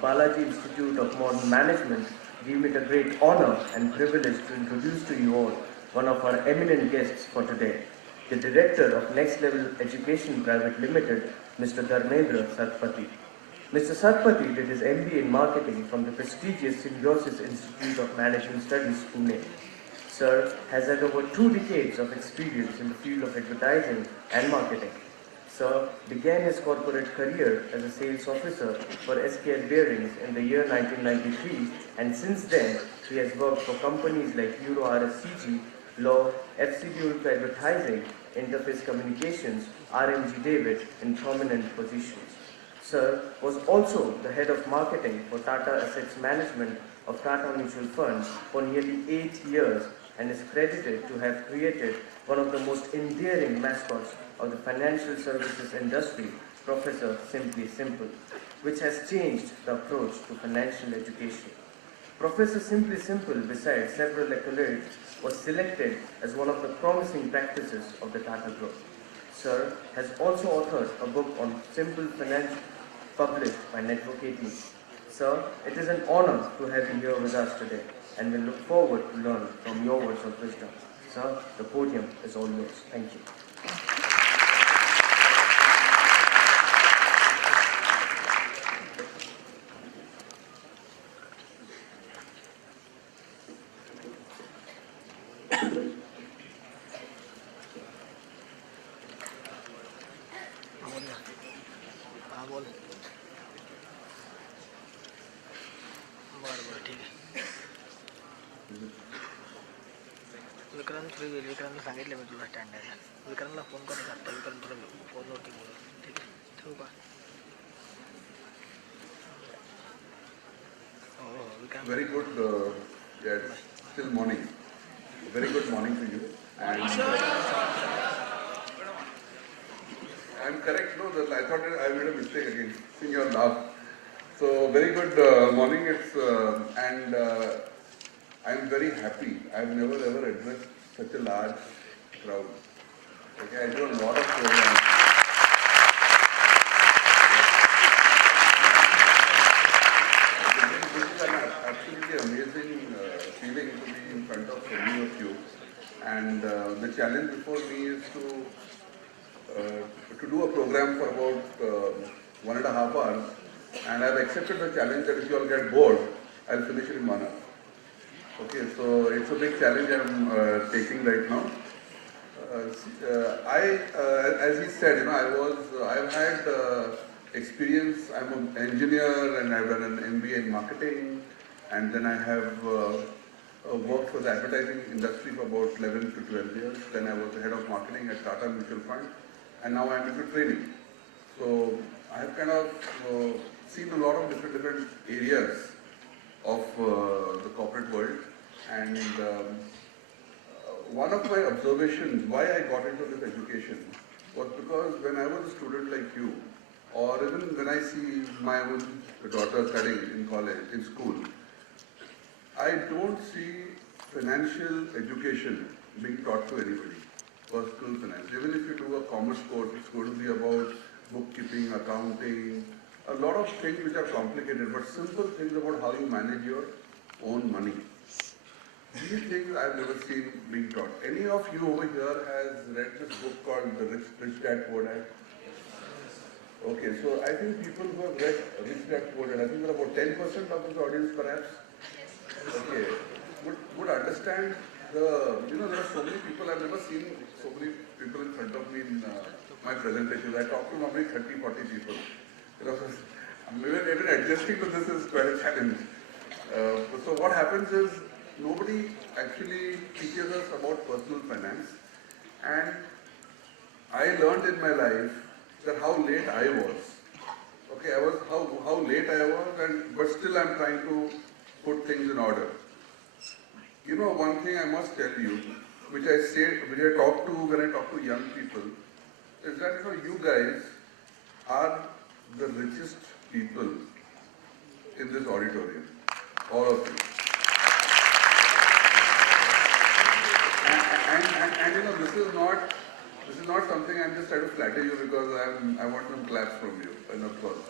Balaji Institute of Modern Management, deem it a great honor and privilege to introduce to you all one of our eminent guests for today, the Director of Next Level Education Private Limited, Mr. Dharmendra Satapathy. Mr. Satapathy did his MBA in Marketing from the prestigious Symbiosis Institute of Management Studies, Pune. Sir has had over 2 decades of experience in the field of advertising and marketing. Sir began his corporate career as a sales officer for SKL Bearings in the year 1993, and since then he has worked for companies like Euro RSCG, Law, FCB Ultra Advertising, Interface Communications, RMG David in prominent positions. Sir was also the head of marketing for Tata Assets Management of Tata Mutual Fund for nearly 8 years and is credited to have created one of the most endearing mascots of the financial services industry, Professor Simply Simple, which has changed the approach to financial education. Professor Simply Simple, besides several accolades, was selected as one of the promising practices of the Tata Group. Sir has also authored a book on simple finance published by Network 18. Sir, it is an honor to have you here with us today, and we look forward to learn from your words of wisdom. Sir, the podium is all yours. Thank you. विक्रांतला सांगितलं मी तुला stand आहे. विक्रांतला phone करून सांगतो. विक्रांत तुला फोनवरती बोलू. ठीक आहे, ठेवू का? Very good, yeah, still morning. Very good morning to you. And I'm correct, no? I thought that I made a mistake again. Seeing your laugh. So very good morning. I'm very happy. I've never ever addressed such a large crowd. Okay, I do a lot of programs. This is an absolutely amazing feeling to be in front of so many of you. And the challenge before me is to do a program for about 1.5 hours. And I've accepted the challenge that if you all get bored, I'll finish it in 1 hour. Okay, so it's a big challenge I'm taking right now. As he said, I've had experience. I'm an engineer and I've done an MBA in marketing, and then I have worked for the advertising industry for about 11 to 12 years. Then I was the head of marketing at Tata Mutual Fund, and now I'm into training. So I have kind of seen a lot of different areas of the corporate world, and one of my observations why I got into this education was because when I was a student like you, or even when I see my own daughter studying in college, in school, I don't see financial education being taught to anybody, personal finance. Even if you do a commerce course, it's going to be about bookkeeping, accounting, a lot of things which are complicated, but simple things about how you manage your own money. These things I've never seen being taught. Any of you over here has read this book called The Rich Dad Poor Dad? Okay, so I think people who have read Rich Dad Poor Dad, I think there are about 10% of this audience perhaps, okay, would understand there are so many people, I've never seen so many people in front of me in my presentations. I talk to normally 30, 40 people. Even adjusting to this is quite a challenge. So what happens is, nobody actually teaches us about personal finance, and I learned in my life that how late I was. Okay, I was how late I was, but still I'm trying to put things in order. You know, one thing I must tell you, which I talk to when I talk to young people, is that you guys are the richest people in this auditorium, all of you. And this is not something I'm just trying to flatter you because I want some claps from you, and of course.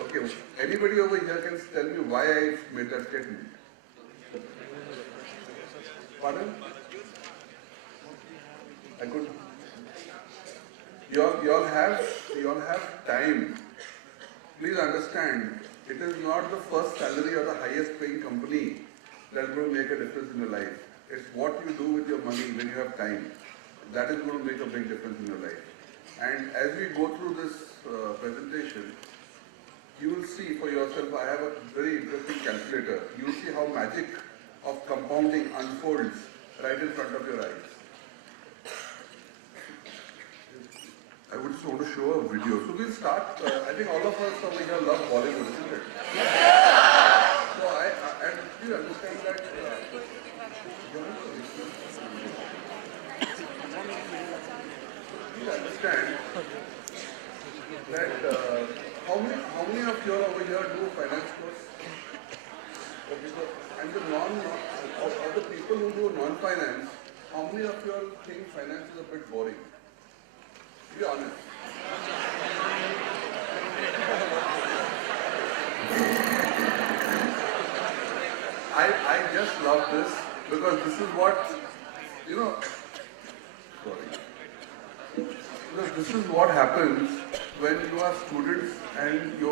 Okay, anybody over here can tell me why I made that statement? Pardon? I could. You all have time. Please understand, it is not the first salary or the highest paying company that will make a difference in your life. It's what you do with your money when you have time. That is going to make a big difference in your life. And as we go through this presentation, you will see for yourself, I have a very interesting calculator. You will see how magic of compounding unfolds right in front of your eyes. I would just want to show a video. So we'll start, I think all of us over here love Bollywood, isn't it? So and please understand that, please understand that how many of you over here do finance course? Okay, so, and of the people who do non-finance, how many of you all think finance is a bit boring? Be honest. I just love this because this is what, you know, sorry. Because this is what happens when you are students and you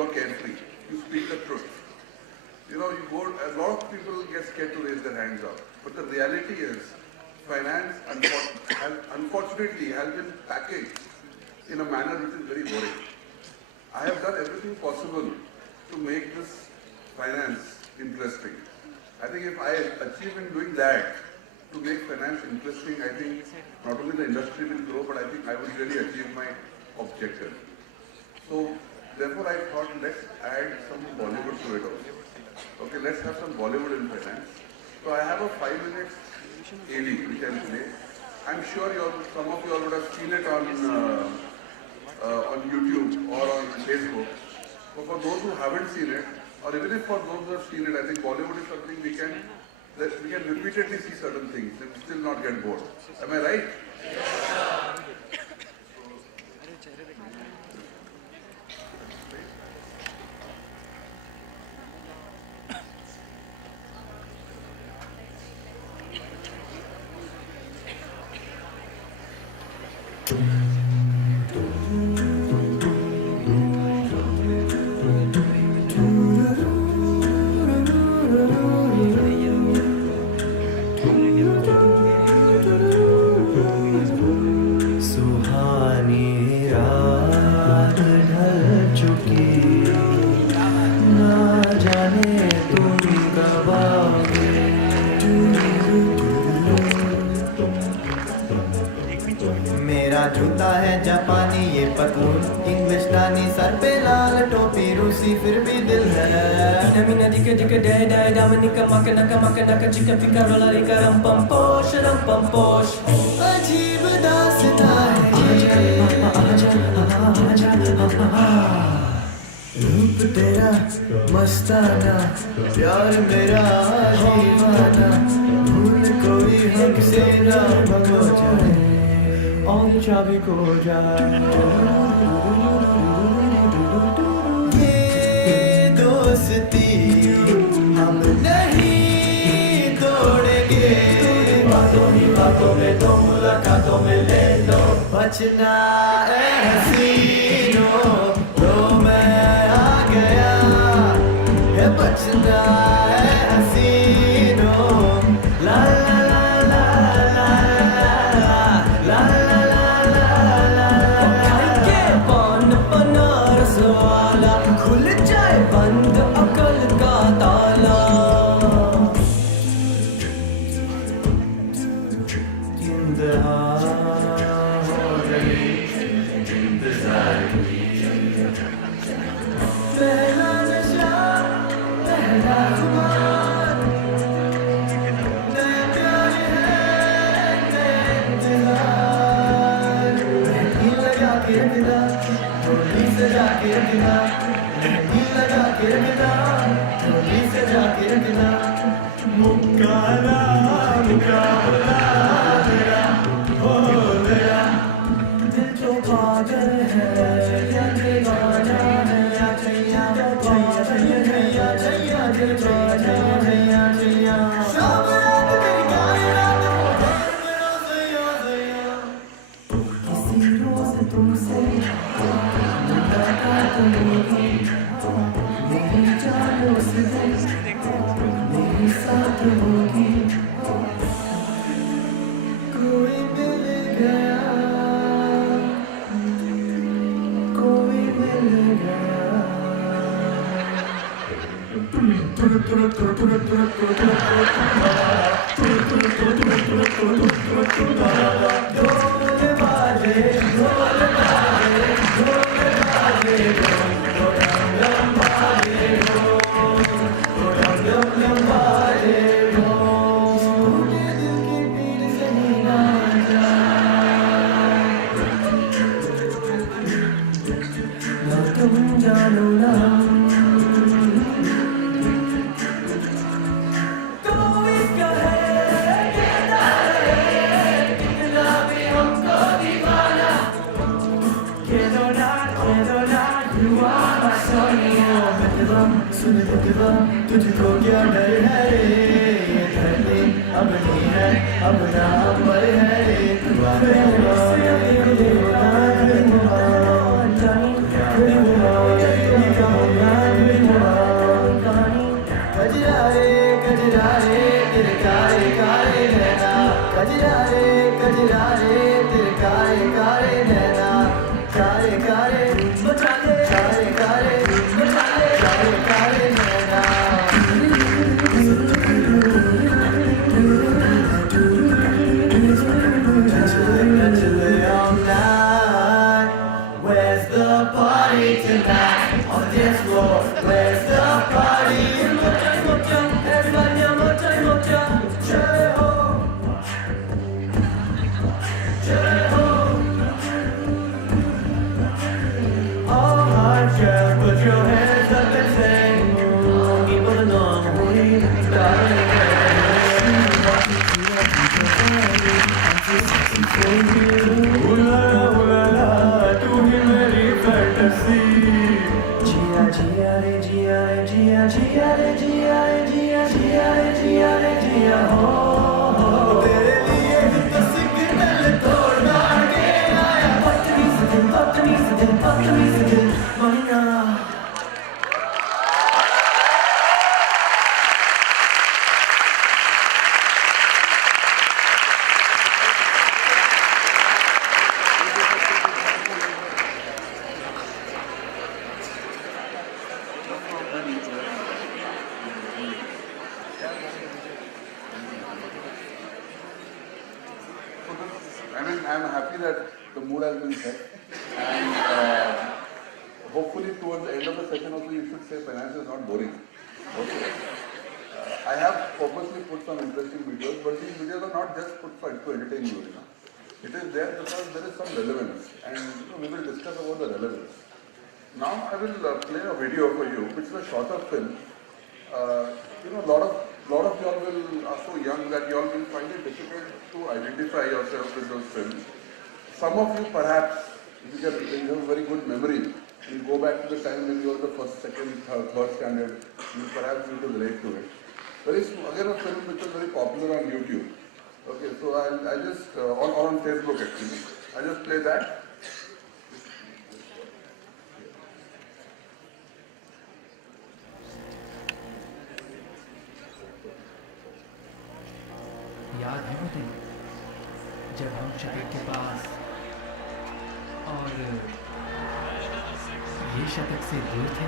are carefree. You speak the truth. You know, a lot of people get scared to raise their hands up. But the reality is, finance unfortunately has been packaged in a manner which is very boring. I have done everything possible to make this finance interesting. I think if I achieve in doing that, to make finance interesting, I think not only the industry will grow, but I think I will really achieve my objective. So therefore I thought let's add some Bollywood to it also. Okay, let's have some Bollywood in finance. So I have a 5 minutes AV which I will play. I'm sure some of you all would have seen it on YouTube or on Facebook. But for those who haven't seen it, or even if for those who have seen it, I think Bollywood is something we can repeatedly see certain things and still not get bored. Am I right? मेरा जूता है जापानी ये पतलून इंग्लिशदानी sir पे लाल टोपी रूसी फिर भी दिल है मीना दिके दिके डे डे डामनिका मका नका चिका पिका रोला रिका रम पम पोश अजीब दास्तां है रूप तेरा मस्ताना प्यार मेरा दीवाना भूल कोई हमसे ना हो जाए और चाबी खो जाए ये दोस्ती हम नहीं तोड़ेंगे बातों में तो मुलाकातों में ले लो बचना है हसीनों तो मैं आ गया है बचना है हसीनों ला ला ला ला ला ला खुल जाए बंद अकल का ताला पहला नशा पहला खुमार नया प्यार है नया इंतजार नहीं लगा के रखना थोड़ी सजा के रखना नहीं लगा के रखना थोड़ी सजा के रखना मुकाबला मेरा हो मेरा दिल जो पागल है या दीवाना है या तुमसे मुलाकात होगी, मेरी जान उस दिन मेरे साथ होगी। कोई मिल गया, कोई मिल गया। तुम जानो ना कोई कहे कितना है, कितना भी हमको दीवाना। Quiero dar, you are my sonia। बेतबम सुन बेतबम तुझको क्या डर है रे, ये धरती अब नहीं है, अब ना अमर है रे। कजरारे तेरे कारे कारे नैना, कजरारे तेरे कारे कारे नैना। कारे कारे बचा ले, कारे कारे बचा ले, कारे कारे नैना। Actually, all night. Where's the party tonight? On the dance floor. Where's the party? Everybody, mocha. Jai-ho. Jai-ho. All hearts, girls, put your hands up and sing. Keep on along, darling. Ooh la la, तू ही मेरी fantasy। जिया जिया रे जिया रे जिया जिया रे जिया रे जिया जिया रे जिया रे जिया हो। तेरे लिए तो सिग्नल तोड़ना के आया, बदतमीज दिल महीना। I'm happy that the mood has been set, and hopefully towards the end of the session also you should say finance is not boring. Okay. I have purposely put some interesting videos, but these videos are not just put to entertain you. It is there because there is some relevance, and we will discuss about the relevance. Now I will play a video for you, which is a shorter film. Lot of y'all are so young that y'all will find it difficult to identify yourself with those films. Some of you perhaps, if you have a very good memory, you go back to the time when you were the first, second, third standard, you perhaps need to relate to it. There is again a film which is very popular on YouTube. Okay, so I'll just, on Facebook actually, I'll just play that. याद है वो दिन जब हम शतक के पास और ये शतक से दूर थे,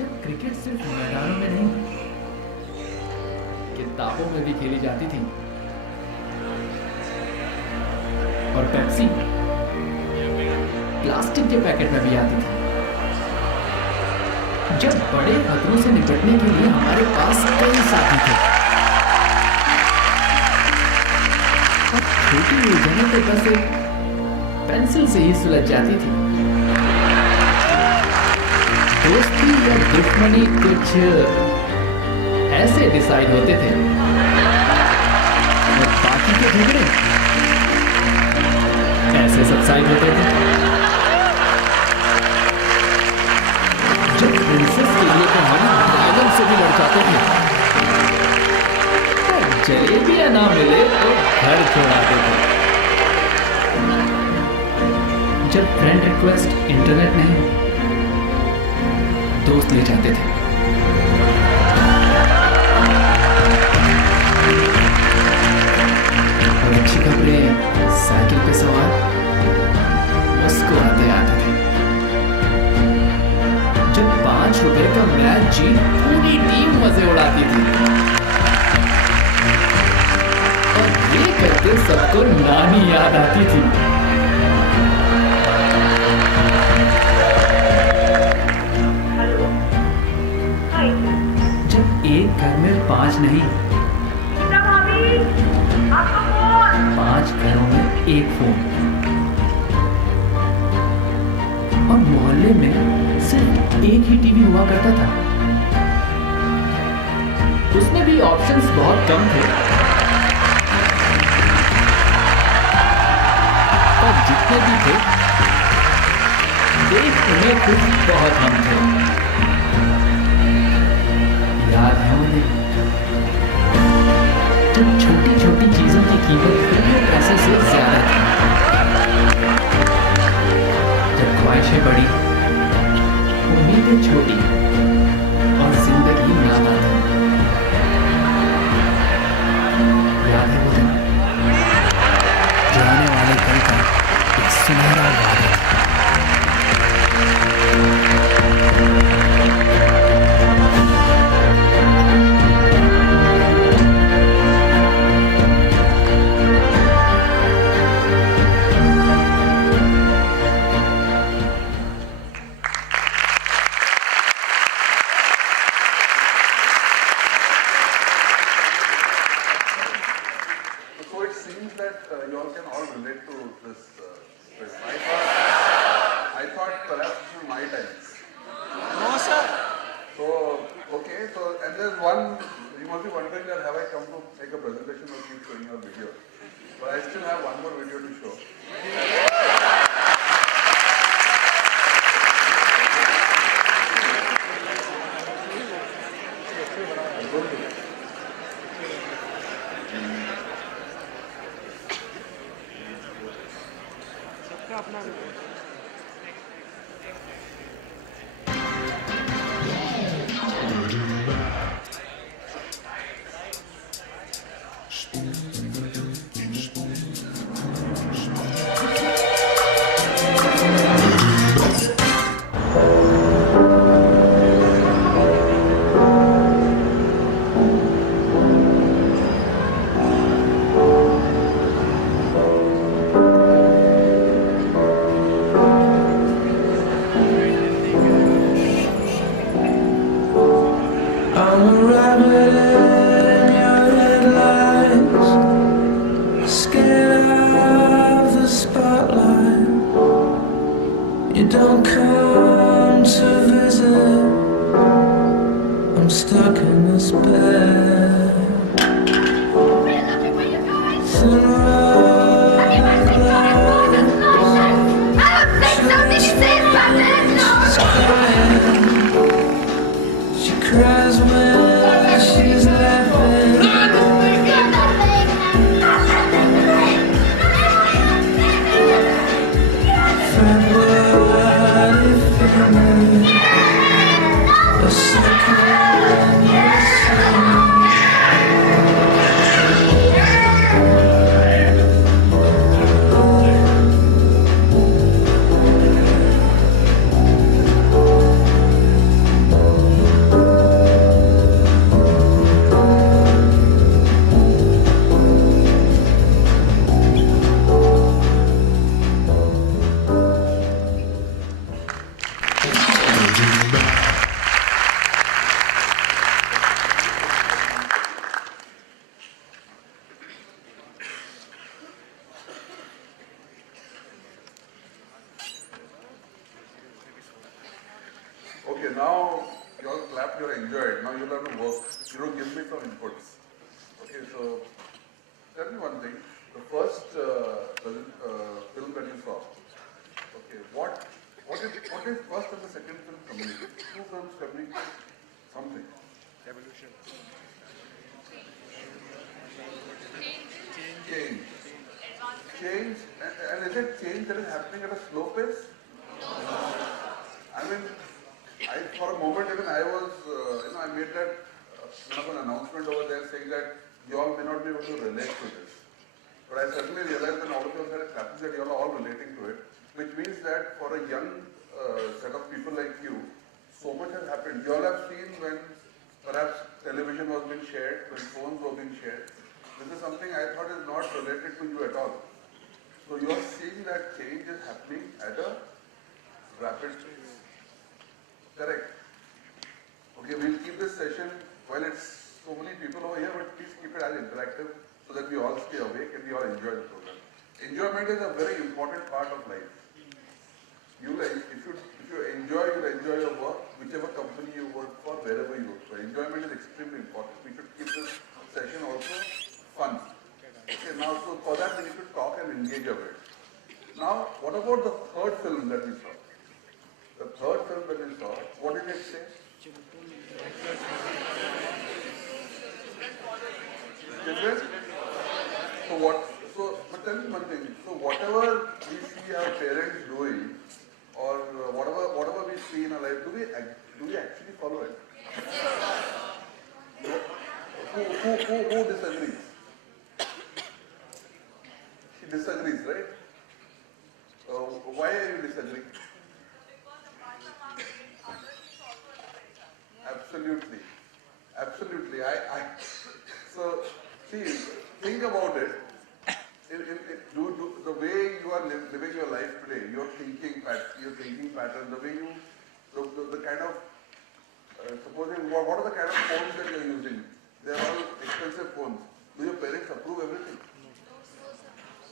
जब क्रिकेट सिर्फ मैदानों में नहीं किताबों में भी खेली जाती थी और पेप्सी प्लास्टिक के पैकेट में भी आती थी। जब बड़े खतरों से निपटने के लिए हमारे पास कई साथी थे, छोटी उलझनें तो बस एक पेंसिल से ही सुलझ जाती थी। दोस्ती या दुश्मनी कुछ ऐसे डिसाइड होते थे और बाकी के झगड़े ऐसे सबसाइड होते थे। जब प्रिंसेस के लिए तो हम ड्रैगन से भी लड़ जाते थे, पर जलेबियां ना मिले तो घर छोड़ाते थे। जब फ्रेंड रिक्वेस्ट इंटरनेट नहीं, दोस्त ले जाते थे। और अच्छी खबरें साइकिल पे सवार मुस्कुराते आते थे। जब 5 रुपए का मैच जीत पूरी टीम मजे उड़ाती थी और ये करके सबको नानी याद आती थी। जब एक घर में 5 नहीं, 5 घरों में एक फोन और मोहल्ले में सिर्फ एक ही टीवी हुआ करता था। उसमें भी ऑप्शंस बहुत कम थे और जितने भी थे देखने कुछ बहुत कम थे। याद है उन्हें जब छोटी छोटी चीजों की कीमत फिर पैसे से ज्यादा थी, जब ख्वाहिशें बड़ी, उम्मीदें छोटी और जिंदगी नादान थी। याद है वो दिन जो आने वाले कल का एक सुनहरा वादा था। So it seems that you all can all relate to this stress. I thought perhaps this is my times. No, sir. So, okay, so, and there's one, you must be wondering that have I come to make a presentation or keep showing a video? But I still have one more video to show. I'm a rabbit in your headlights, scared of the spotlight. You don't come to visit, I'm stuck in this bed. Thin rubber glass, she cries when she's laughing. February feeling, a second Okay, now you all clapped, you're enjoyed. Now you'll have to work. You know, give me some inputs. Okay, so tell me one thing. The first film that you saw. Okay, what is first and the second film communicate? Two films communicate something. Evolution. Change. change, and is it change that is happening at a slow pace? I mean, for a moment even I was, I made that kind of an announcement over there saying that you all may not be able to relate to this. But I suddenly realized when all of you started clapping that you all are all relating to it, which means that for a young set of people like you, so much has happened. You all have seen when perhaps television was being shared, when phones were being shared. This is something I thought is not related to you at all. So you are seeing that change is happening at a rapid pace. Correct. Okay, we'll keep this session, while it's so many people over here, but please keep it as interactive so that we all stay awake and we all enjoy the program. Enjoyment is a very important part of life. If you enjoy your work, whichever company you work for, wherever you work for. Enjoyment is extremely important. We should keep this session also fun. Okay, now so for that we need to talk and engage a bit. Now, what about the third film that we saw? The third film that we saw, what did it say? Children? But tell me one thing. So whatever we see our parents doing, or whatever we see in our life, do we actually follow it? No? Who disagrees? She disagrees, right? Why are you disagreeing? Absolutely. Absolutely. So, see, think about it. The way you are living your life today, your thinking pattern, the way the kind of, supposing, what are the kind of phones that you are using? They are all expensive phones. Do your parents approve everything?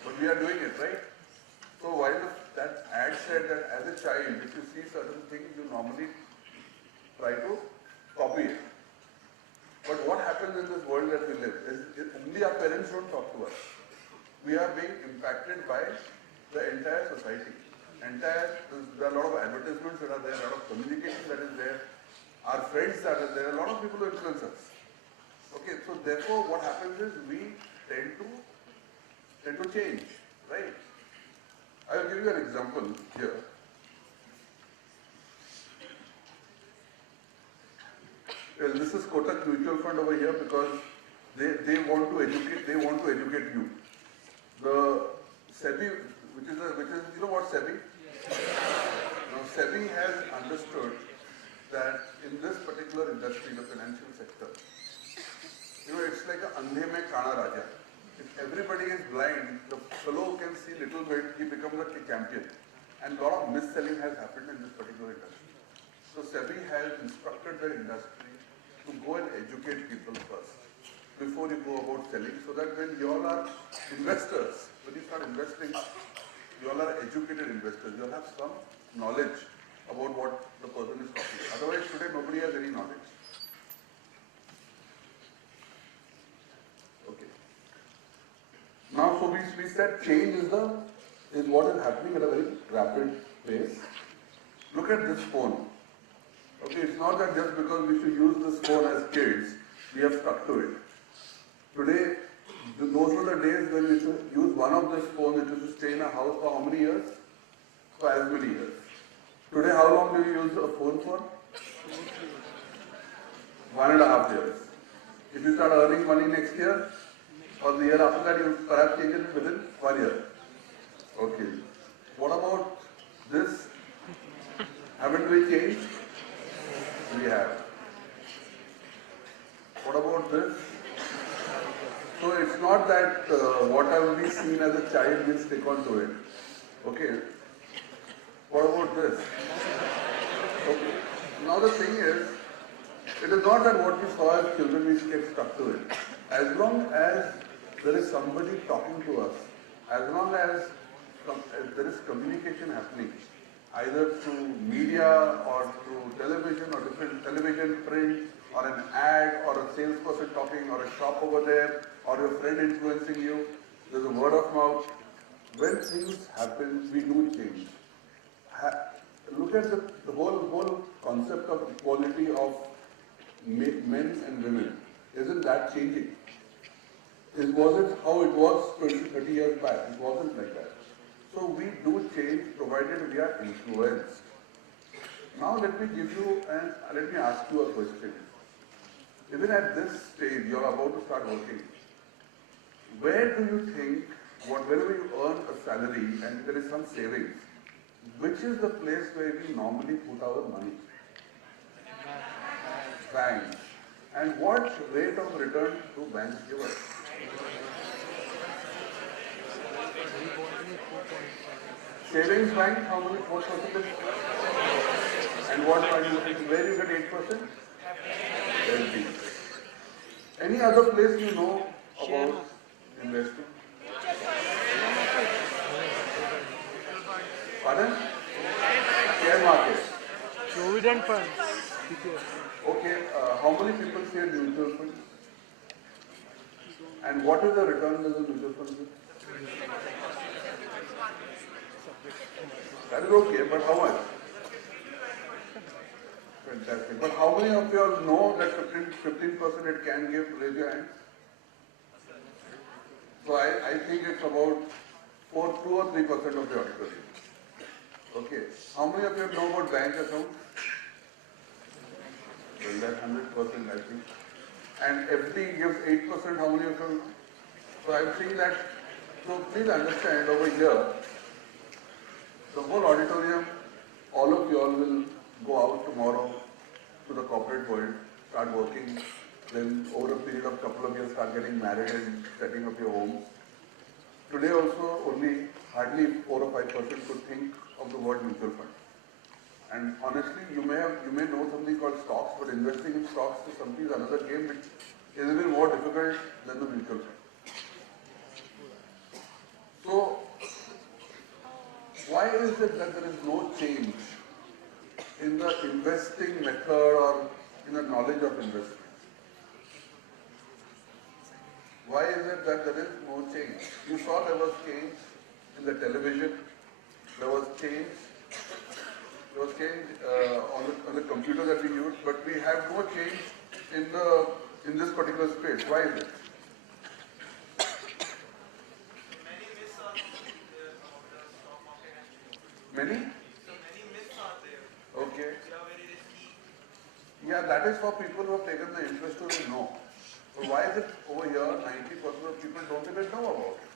But we are doing it, right? So while that ad said that as a child, if you see certain things, you normally try to copy it. But what happens in this world that we live is only our parents don't talk to us. We are being impacted by the entire society. There are a lot of advertisements that are there, a lot of communication that is there, our friends that are there, a lot of people who influence us. Okay, so therefore what happens is we tend to change, right? I will give you an example here. Well, this is Kotak Mutual Fund over here because they want to educate you. The SEBI, which is you know what SEBI? Now SEBI has understood that in this particular industry, the financial sector, it's like a andhe mein kana raja. If everybody is blind, the fellow can see little bit, he becomes a champion. And a lot of mis-selling has happened in this particular industry. So SEBI has instructed the industry to go and educate people first before you go about selling, so that when you all are investors, when you start investing, you all are educated investors. You all have some knowledge about what the person is talking. Otherwise, today nobody has any knowledge. Okay. Now, so we said change is what is happening at a very rapid pace. Look at this phone. Okay, it's not that just because we should use this phone as kids, we have stuck to it. Today, those were the days when we should use one of these phones, it used to stay in a house for how many years? For as many years. Today, how long do you use a phone for? 1.5 years. If you start earning money next year, or the year after that, you perhaps change it within 1 year. Okay. What about this? Haven't we changed? We have. What about this? So it's not that whatever we seen as a child, we stick on to it. Okay. What about this? Okay. Now the thing is, it is not that what we saw as children, we get stuck to it. As long as there is somebody talking to us, as long as there is communication happening, either through media or through television or different television, print, or an ad, or a salesperson talking, or a shop over there, or your friend influencing you, there's a word of mouth. When things happen, we do change. Look at the whole concept of equality of men and women. Isn't that changing? It wasn't how it was 20, 30 years back. It wasn't like that. So we do change provided we are influenced. Now let me ask you a question. Even at this stage, you are about to start working. Where do you think, whenever you earn a salary and there is some savings, which is the place where we normally put our money? Bank. And what rate of return do banks give us? Savings bank, how many? What percentage? And what are you looking? Where you get 8%? LP. Any other place you know about investing? Pardon? Share market. Provident fund. Okay, how many people say mutual funds? And what is the return does a mutual fund give? That is okay, but how much? Fantastic. But how many of you all know that 15% it can give? Raise your hands. So I think it's about 2 or 3% of the auditorium. Okay. How many of you know about bank accounts? Well, that's 100%, I think. And FD gives 8%. How many of you? So I'm saying that. So please understand over here, the whole auditorium, all of you all will go out tomorrow to the corporate world, start working, then over a period of couple of years start getting married and setting up your homes. Today also only hardly 4 or 5% could think of the word mutual fund. And honestly, you may know something called stocks, but investing in stocks is something is another game which is even more difficult than the mutual fund. So why is it that there is no change in the investing method or in the knowledge of investment? Why is it that there is no change? You saw there was change in the television, there was change on the computer that we use, but we have no change in this particular space. Why is it? Many? Okay. Yeah, that is for people who have taken the interest to know. So why is it over here 90% of people don't even know about it?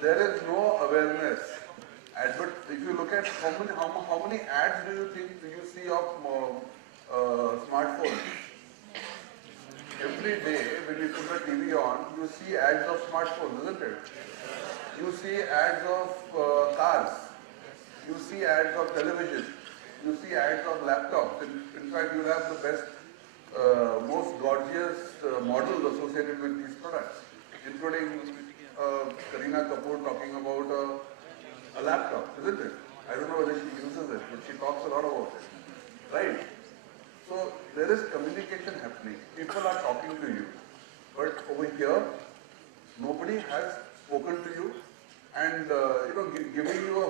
There is no awareness. But if you look at how many ads do you see of smartphones? Every day when you put the TV on, you see ads of smartphones, isn't it? You see ads of cars. You see ads of television. You see ads of laptops. In fact, you have the best, most gorgeous models associated with these products, including Kareena Kapoor talking about a laptop, isn't it? I don't know whether she uses it, but she talks a lot about it, right? So there is communication happening. People are talking to you, but over here, nobody has spoken to you, and giving you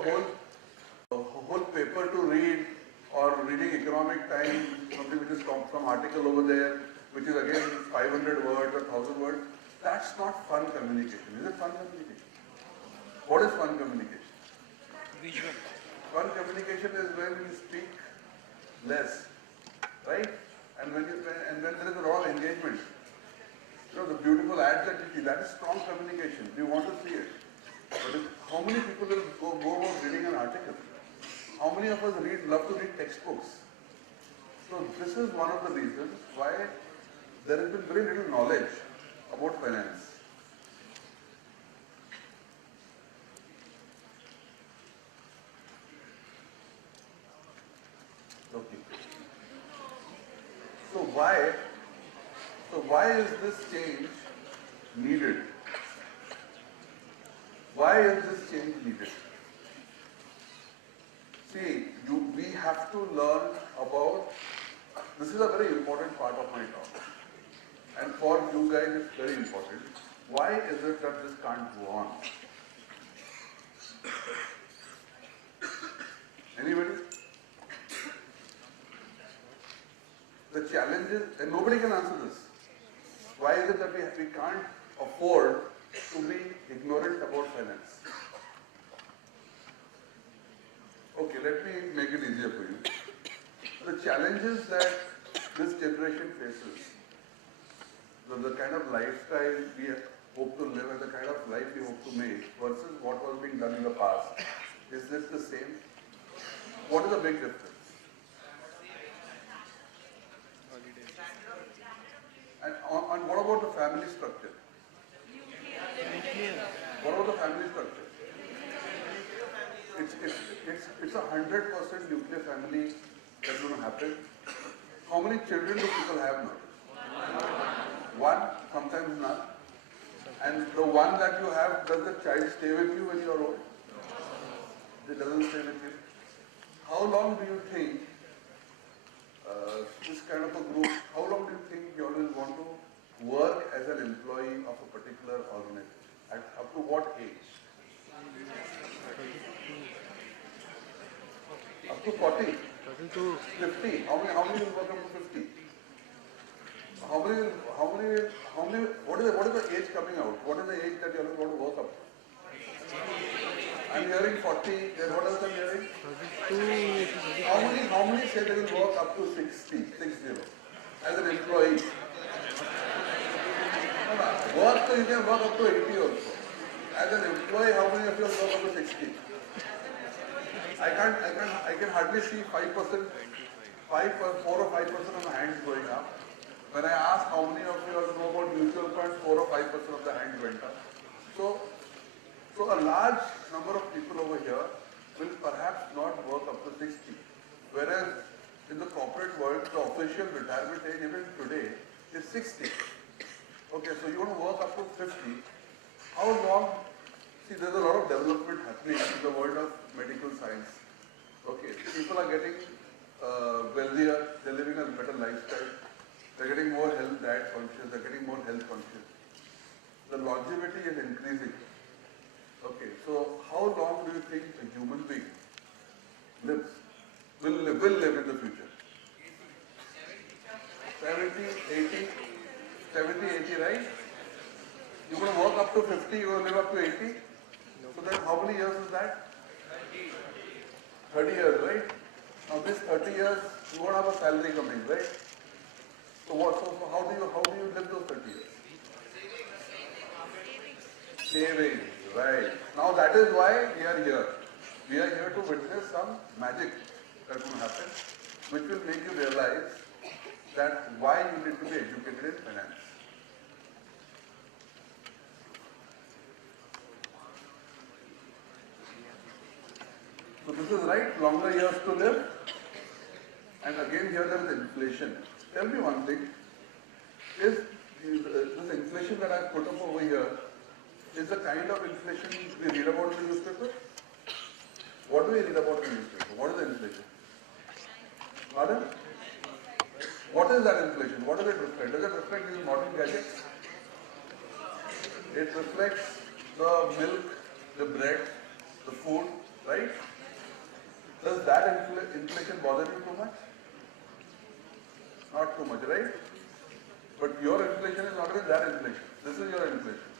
a whole paper to read, or reading Economic Times, something which is some article over there, which is again 500 words or 1,000 words. That's not fun communication. Is it fun communication? What is fun communication? Visual. Fun communication is when you speak less, right? And when there is a lot of engagement. The beautiful ads that you see, that is strong communication. We want to see it. But how many people will go about reading an article? How many of us love to read textbooks? So this is one of the reasons why there has been very little knowledge about finance. Okay. So why is this change needed? Why is this change needed? See, we have to learn about, this is a very important part of my talk. And for you guys, it's very important. Why is it that this can't go on? Anybody? The challenge is, and nobody can answer this. Why is it that we can't afford to be ignorant about finance? Okay, let me make it easier for you. The challenges that this generation faces, the kind of lifestyle we hope to live and the kind of life we hope to make versus what was being done in the past, is this the same? What is the big difference? And what about the family structure? What about the family structure? It's 100% nuclear family that's going to happen. How many children do people have now? One, sometimes none. And the one that you have, does the child stay with you when you are old? It doesn't stay with you. How long do you think this kind of a group, how long do you think you all will want to work as an employee of a particular organization? Up to what age? Up to 40? 50? How many will work up to 50? What is the age coming out? What is the age that you all want to work up to? I'm hearing 40, then what else I'm hearing? How many say they will work up to 60 as an employee? Work, so you can work up to 80 also. As an employee, how many of you will work up to 60? I can hardly see 5%, 4 or 5% of the hands going up. When I asked how many of you know about mutual funds, 4 or 5% of the hands went up. So a large number of people over here will perhaps not work up to 60. Whereas in the corporate world, the official retirement age even today is 60. Okay, so you want to work up to 50. How long? See, there's a lot of development happening in the world of medical science. Okay, people are getting wealthier, they're living a better lifestyle, they're getting more health diet conscious, they're getting more health conscious. The longevity is increasing. Okay, so how long do you think a human being lives? Will live in the future? 70, 80, 70, 80, right? You're going to work up to 50, you're going to live up to 80? So then how many years is that? 30 years, right? Now this 30 years, you won't have a salary coming, right? So how do you live those 30 years? Saving, right. Now that is why we are here. We are here to witness some magic that will happen, which will make you realize that why you need to be educated in finance. So this is right, longer years to live. And again here there is inflation. Tell me one thing, is this inflation that I put up over here, is the kind of inflation we read about in the newspaper? What do we read about in the newspaper? What is the inflation? Pardon? What is that inflation? What does it reflect? Does it reflect these modern gadgets? It reflects the milk, the bread, the food, right? Does that inflation bother you too much? Not too much, right? But your inflation is not even that inflation. This is your inflation.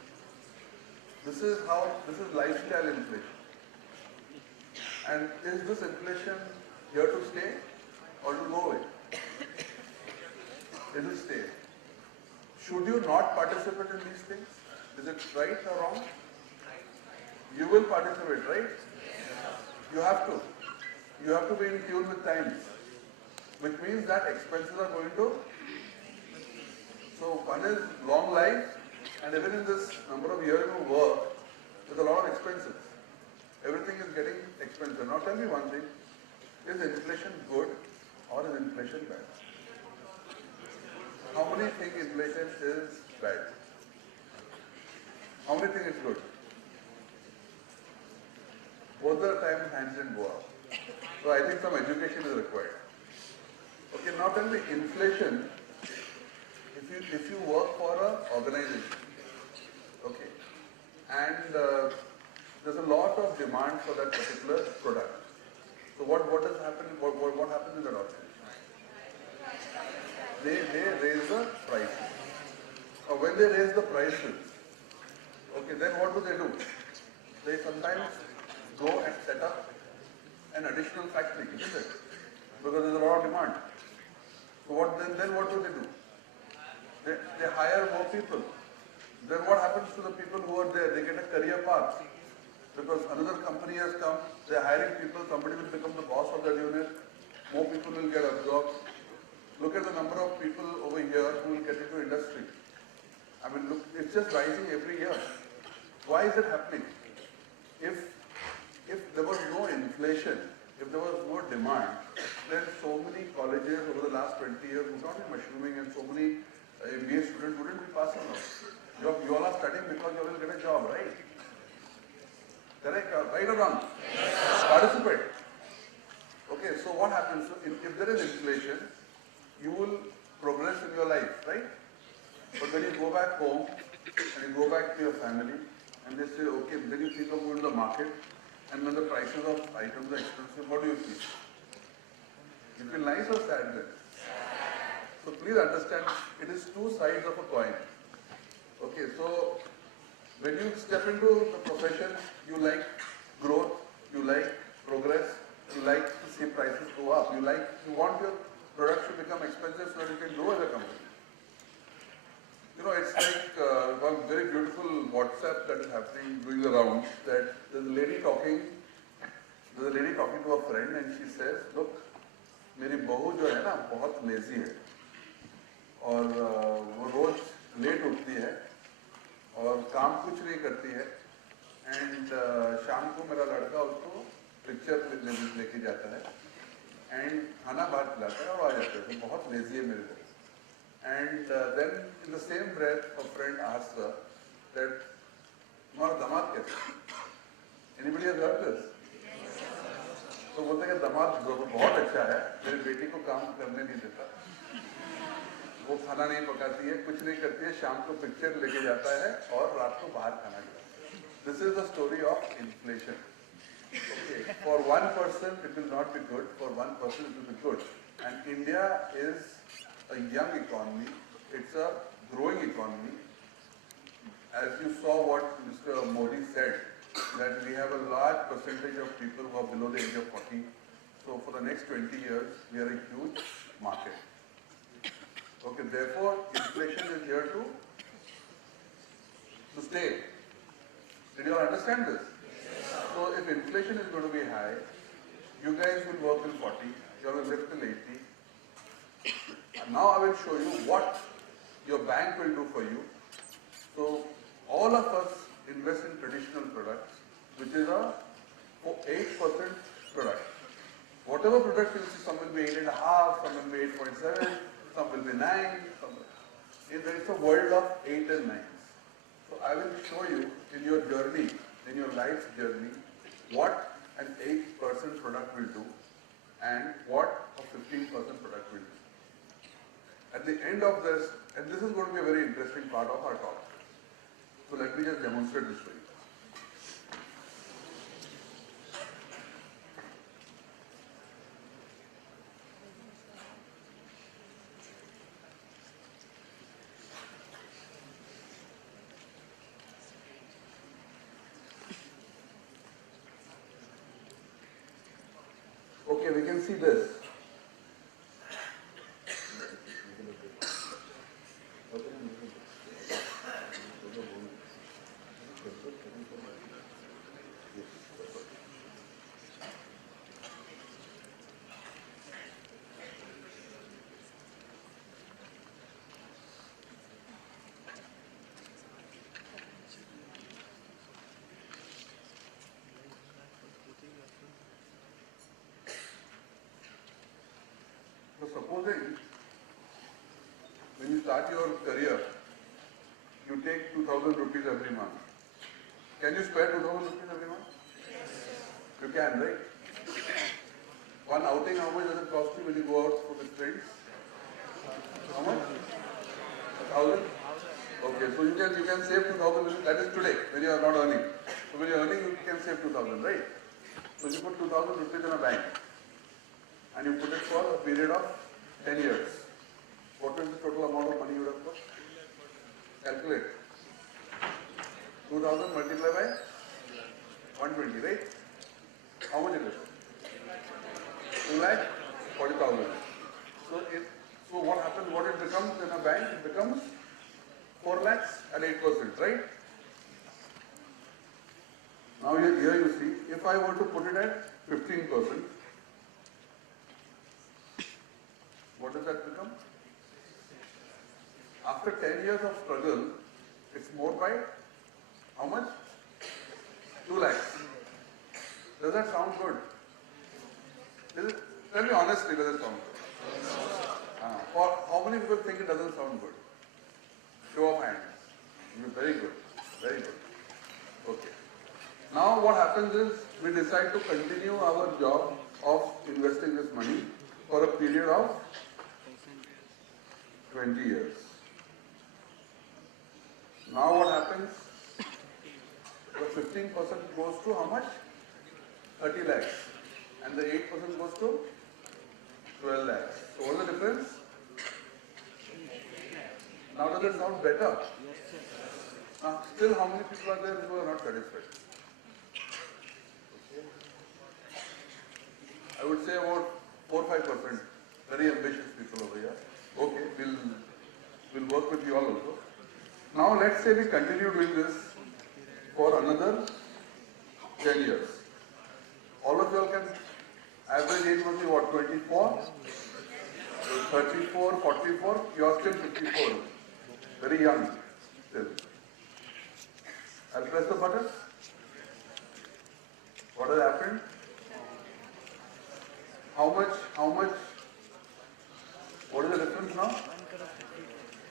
This is lifestyle inflation. And is this inflation here to stay or to go away? It will stay. Should you not participate in these things? Is it right or wrong? You will participate, right? You have to. You have to be in tune with times, which means that expenses are going to. So one is long life, and even in this number of years of work, there's a lot of expenses. Everything is getting expensive. Now tell me one thing, is inflation good or is inflation bad? How many think inflation is bad? How many think it's good? Both the times hands didn't go up. So I think some education is required. Okay, now tell me, inflation, if you work for an organization, okay, and there's a lot of demand for that particular product. So what does happen? What happens in that organization? They raise the prices. when they raise the prices, okay, then what do? They sometimes go and set up an additional factory, isn't it? Because there's a lot of demand. So then what do? They hire more people. Then what happens to the people who are there? They get a career path. Because another company has come, they're hiring people, somebody will become the boss of that unit, more people will get absorbed. Look at the number of people over here who will get into industry. I mean, look, it's just rising every year. Why is it happening? If there was no inflation, if there was more demand, then so many colleges over the last 20 years would not be mushrooming and so many MBA students wouldn't be passing out. You all are studying because you will get a job, right? Correct? Right or wrong? Yes. Participate. Okay, so what happens? If there is inflation, you will progress in your life, right? But when you go back home and you go back to your family and they say, okay, then you think of going to the market and when the prices of items are expensive, what do you feel? You feel nice or sad then? So please understand, it is two sides of a coin. Okay, so when you step into the profession, you like growth, you like progress, you like to see prices go up, you want your products to become expensive so that you can grow as a company. You know, it's like one very beautiful WhatsApp that is happening, doing the rounds, that there's a lady talking to a friend and she says, look, मेरी बहू जो है ना बहुत lazy है और वो रोज late उठती है और काम कुछ नहीं करती है एंड शाम को मेरा लड़का उसको पिक्चर लेके जाता है एंड खाना बाहर खिलाता है और आ जाता है, तो बहुत लेजी है मेरे को। And then in the same breath a friend asked her that तुम्हारा दामाद कैसा? Anybody has heard this? तो बोलते हैं कि दामाद बहुत अच्छा है, मेरी बेटी को काम करने नहीं देता, वो खाना नहीं पकाती है, कुछ नहीं करती है, शाम को पिक्चर लेके जाता है और रात को बाहर खाना खिलाता है। This is the story of inflation. Okay, for one person it will not be good, for one person it will be good. And India is a young economy, it's a growing economy. As you saw what Mr. Modi said, that we have a large percentage of people who are below the age of 40. So for the next 20 years, we are a huge market. Okay, therefore, inflation is here to stay. Did you all understand this? So if inflation is going to be high, you guys will work till 40, you will live till 80. And now I will show you what your bank will do for you. So all of us invest in traditional products, which is a 8% product. Whatever product you see, some will be 8.5, some will be 8.7, some will be 9. It's a world of 8 and 9s. So I will show you in your journey, in your life's journey, what an 8% product will do and what a 15% product will do. At the end of this, and this is going to be a very interesting part of our talk. So let me just demonstrate this for you. Okay, we can see this. So supposing when you start your career, you take 2,000 rupees every month. Can you spare 2,000 rupees every month? Yes. You can, right? One outing, how much does it cost you when you go out with friends? How much? 1,000? Okay, so you can save 2,000 rupees. That is today when you are not earning. So when you are earning, you can save 2,000, right? So you put 2,000 rupees in a bank. And you put it for a period of 10 years. What is the total amount of money you would have put? Calculate. 2000 multiplied by 120, right? How much it is? 2,40,000. So what happens, what it becomes in a bank? It becomes 4 lakhs at 8%, right? Now here you see, if I were to put it at 15%, what does that become? After 10 years of struggle, it's more by how much? 2 lakhs. Does that sound good? Tell me honestly, does it sound good? Or how many people think it doesn't sound good? Show of hands. Very good. Very good. Okay. Now what happens is we decide to continue our job of investing this money for a period of 20 years. Now what happens? The 15% goes to how much? 30 lakhs. And the 8% goes to 12 lakhs. So what's the difference? Now does it sound better? Now still how many people are there who are not satisfied? I would say about 4-5%. Very ambitious people over here. Okay, we'll work with you all also. Now let's say we continue doing this for another 10 years. All of you all can, average age must be what, 24? 34, 44, you are still 54. Very young still. I'll press the button. What has happened? How much, what is the difference now?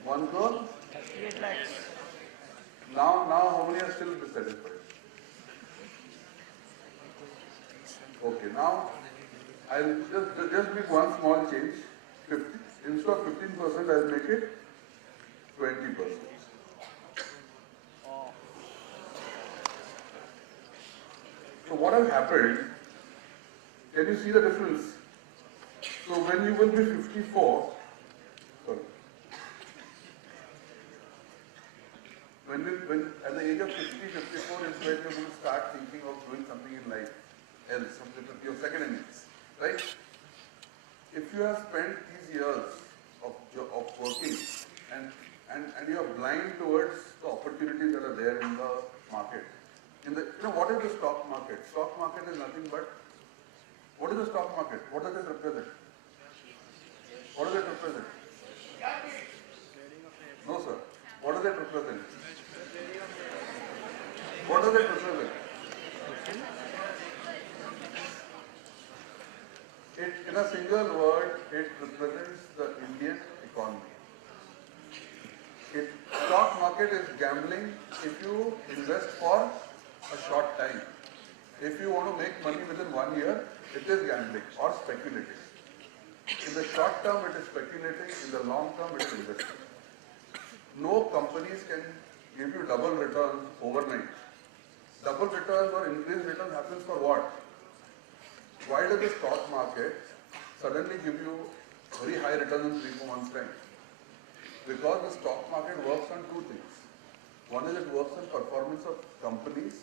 1 crore? 38 lakhs. Now how many are still dissatisfied? Okay, now I'll just make one small change. Instead of 15%, I'll make it 20%. So what has happened? Can you see the difference? So when you will be 54, sorry. When at the age of 50, 54 is when you will start thinking of doing something in life, else, something with your second innings, right? If you have spent these years of working and you are blind towards the opportunities that are there in the market, what is the stock market? Stock market is nothing but, what is the stock market? What does it represent? What does it represent? No, sir. What does it represent? What does it represent? In a single word, it represents the Indian economy. Stock market is gambling if you invest for a short time. If you want to make money within 1 year, it is gambling or speculating. In the short term, it is speculating. In the long term, it is investing. No companies can give you double returns overnight. Double returns or increased returns happens for what? Why does the stock market suddenly give you very high returns in 3-4 months' time? Because the stock market works on two things. One is it works on performance of companies.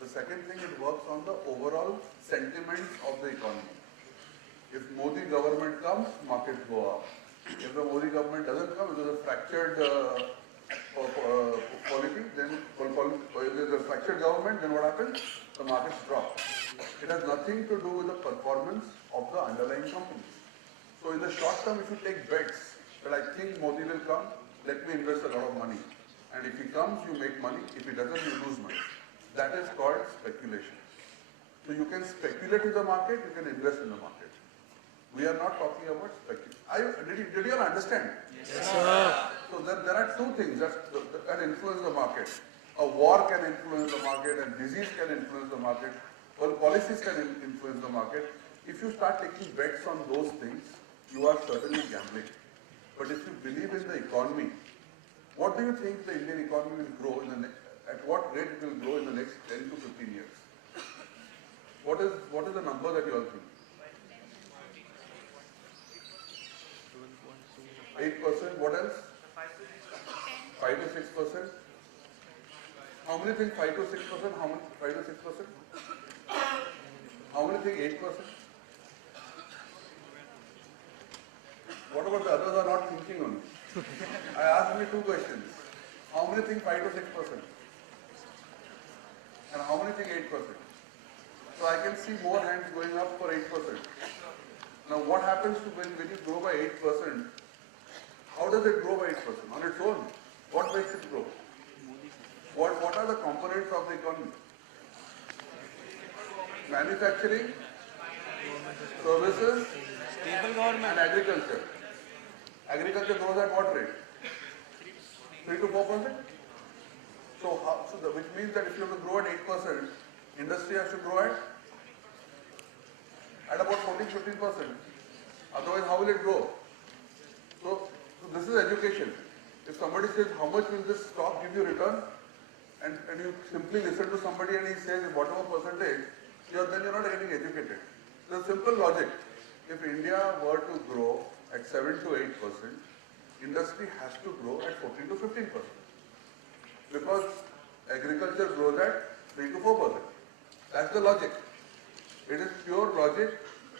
The second thing, it works on the overall sentiments of the economy. If Modi government comes, markets go up. If the Modi government doesn't come, it is a fractured polity, then if there is a fractured government, then what happens? The markets drop. It has nothing to do with the performance of the underlying companies. So in the short term, if you take bets that I think Modi will come, let me invest a lot of money. And if he comes, you make money. If he doesn't, you lose money. That is called speculation. So you can speculate in the market, you can invest in the market. We are not talking about speculation. Did you all understand? Yes, sir. So there are two things that influence the market. A war can influence the market, and disease can influence the market. Well, policies can influence the market. If you start taking bets on those things, you are certainly gambling. But if you believe in the economy, what do you think the Indian economy will grow at what rate it will grow in the next 10 to 15 years? What is the number that you all think? 8%, what else? 5%. 5 to 6%? How many think 5 to 6%? How many 5 to 6%? How many think 8%? What about the others are not thinking on? I asked me 2 questions. How many think 5 to 6%? And how many think 8%? So I can see more hands going up for 8%. Now what happens to when you grow by 8%? How does it grow by 8%? On its own. What makes it grow? What are the components of the economy? Manufacturing, services, and agriculture. Agriculture grows at what rate? 3 to 4%? Which means that if you have to grow at 8%, industry has to grow at about 14-15%. Otherwise, how will it grow? So this is education. If somebody says, how much will this stock give you return? And you simply listen to somebody and he says, whatever percentage, then you're not getting educated. The simple logic. If India were to grow at 7 to 8%, industry has to grow at 14 to 15%. Because agriculture grows at 3 to 4%. That's the logic. It is pure logic,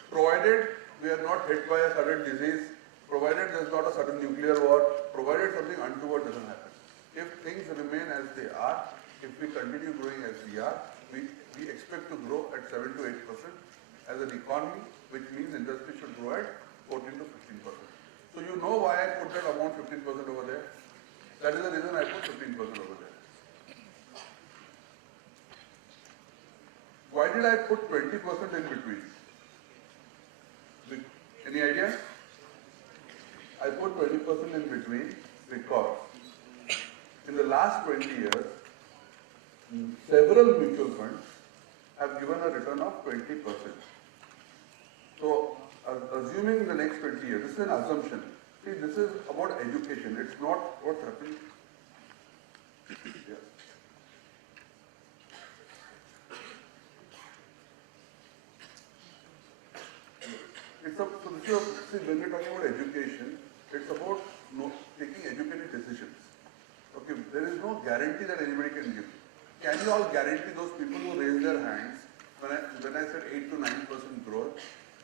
provided we are not hit by a sudden disease, provided there is not a sudden nuclear war, provided something untoward doesn't happen. If things remain as they are, if we continue growing as we are, we expect to grow at 7 to 8% as an economy, which means industry should grow at 14 to 15%. So you know why I put that amount 15% over there? That is the reason I put 15% over there. Why did I put 20% in between? Any idea? I put 20% in between because in the last 20 years, several mutual funds have given a return of 20%. So, assuming in the next 20 years, this is an assumption. See, this is about education. It's not what's happening. Yeah. When we're talking about education, it's about taking educated decisions. Okay, there is no guarantee that anybody can give. Can you all guarantee those people who raise their hands, when I said 8 to 9% growth,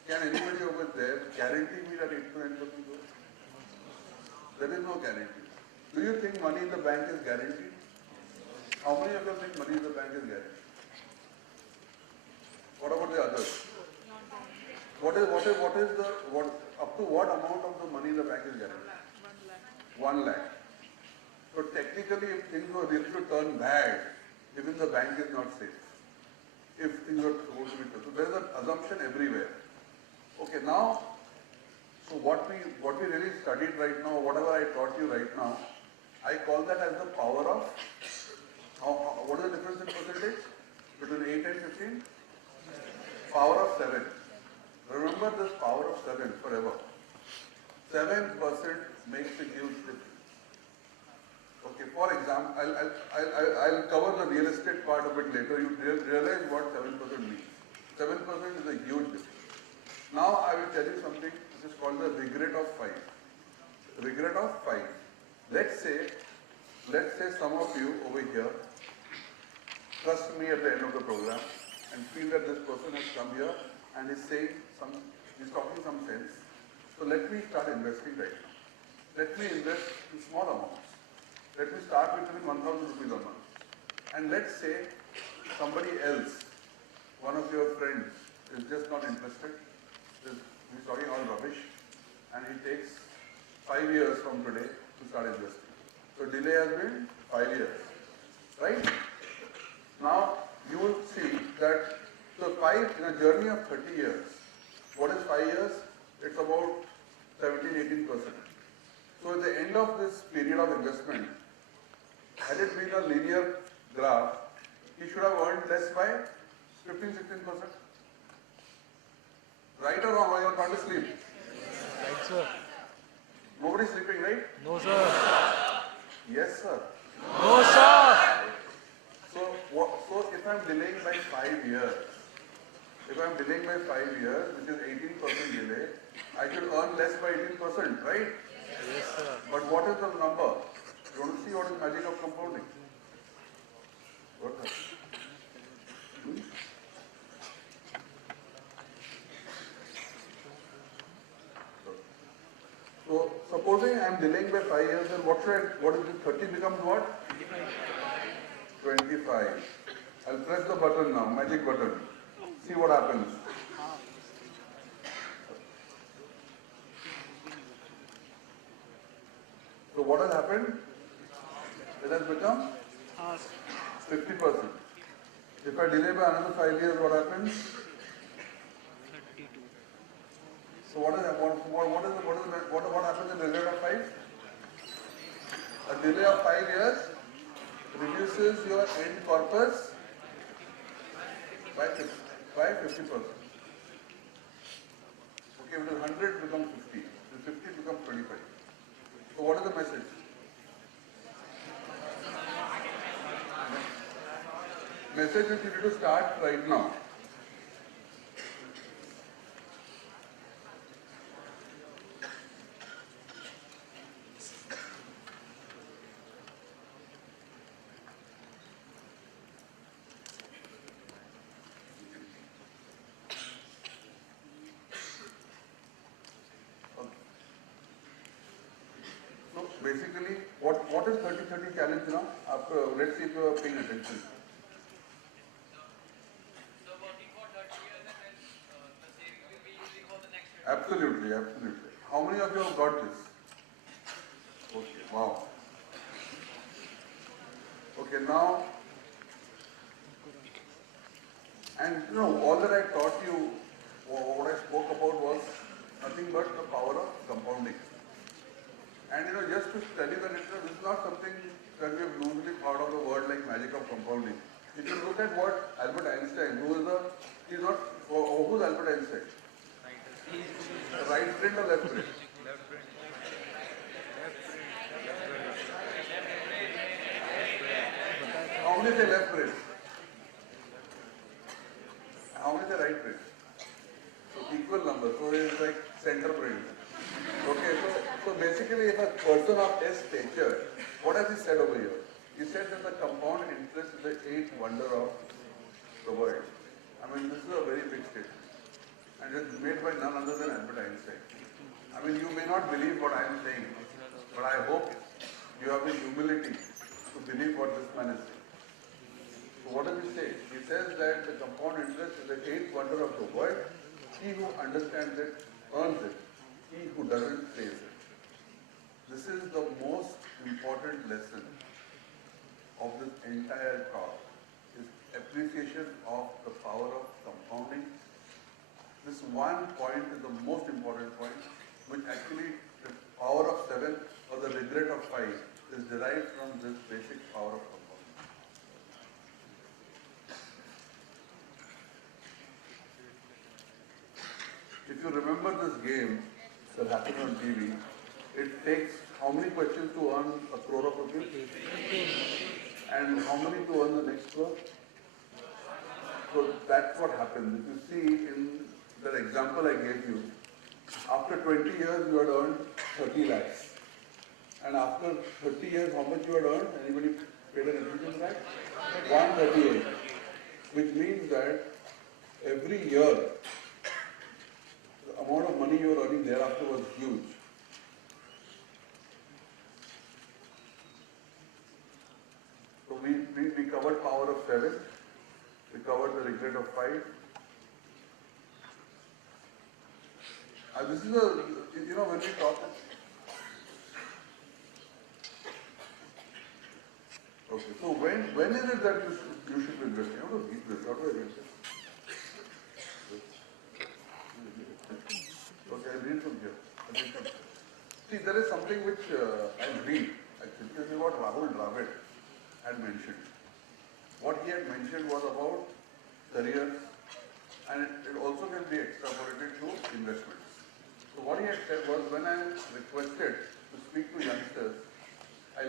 can anybody over there guarantee me that 8 to 9% growth? There is no guarantee. Do you think money in the bank is guaranteed? How many of you think money in the bank is guaranteed? What about the others? Up to what amount of the money in the bank is guaranteed? 1 lakh. So technically, if things were really to turn bad, even the bank is not safe. If things were supposed to be so there is an assumption everywhere. Okay, now, so what we really studied right now, whatever I taught you right now, I call that as the power of, what is the difference in percentage between 8 and 15? Power of 7. Remember this power of 7 forever. 7% makes a huge difference. Okay, for example, I'll cover the real estate part a bit later. You realize what 7% means. 7% is a huge difference. Now I will tell you something which is called the regret of 5. Regret of 5. Let's say some of you over here trust me at the end of the program and feel that this person has come here and is saying he's talking some sense. So let me start investing right now. Let me invest in small amounts. Let me start with 1,000 rupees a month. And let's say somebody else, one of your friends, is just not interested. He's talking all rubbish. And he takes 5 years from today to start investing. So delay has been 5 years. Right? Now you will see that so 5 in a journey of 30 years. What is 5 years? It's about 17-18%. So at the end of this period of investment, had it been a linear graph, he should have earned less by 15-16%. Right or wrong? Or you are going to sleep? Right, sir. Nobody's sleeping, right? No, sir. Yes, sir. No, sir. So if I'm delaying by 5 years, which is 18% delay, I should earn less by 18%, right? Yes, sir. But what is the number? You want to see what is magic of compounding? What happens? So supposing I am delaying by 5 years, then what is it? 30 becomes what? 25. I'll press the button now, magic button. See what happens. So what has happened? It has become 50%. If I delay by another 5 years, what happens? So what happens in the delay of 5? A delay of 5 years reduces your end corpus by 50%. Okay, with 100 becomes 50. With 50 becomes 25. So what is the message? Message is you need to start right now. So basically, what is 30-30 challenge now? Let's see if you are paying attention. Absolutely, absolutely. How many of you have got this? Okay, wow. Okay, now, and all that I taught you, what I spoke about was nothing but the power of compounding. And just to tell you that this is not something that we have loosely thought of the word like magic of compounding. If you look at what Albert Einstein, who's Albert Einstein? Right brain or left brain? How many say left brain? How many say right brain? So equal number. So it is like center brain. Okay, so basically if a person of his stature, what has he said over here? He said that the compound interest is the eighth wonder of the world. I mean, this is a very big statement. And it's made by none other than Albert Einstein. I mean, you may not believe what I am saying, but I hope you have the humility to believe what this man is saying. So what does he say? He says that the compound interest is the eighth wonder of the world. He who understands it earns it. He who doesn't saves it. This is the most important lesson of this entire talk, is appreciation of the power of compounding. This one point is the most important point, which actually the power of 7 or the regret of 5 is derived from this basic power of compounding. If you remember this game that happened on TV, it takes how many questions to earn a crore of rupees? And how many to earn the next crore? So that's what happens. If you see in that example I gave you, after 20 years you had earned 30 lakhs. And after 30 years, how much you had earned? Anybody paid an attention to that? 138. Which means that every year, the amount of money you were earning thereafter was huge. So we covered power of 7, we covered the regret of 5. This is when we talk. Okay, so when is it that you should be investing? How do you read this? How do I read this? Okay, I read from here. See, there is something which I read. Actually, this is what Rahul Dravid had mentioned. What he had mentioned was about careers, and it also can be extrapolated to investments. So what he had said was, when I am requested to speak to youngsters, I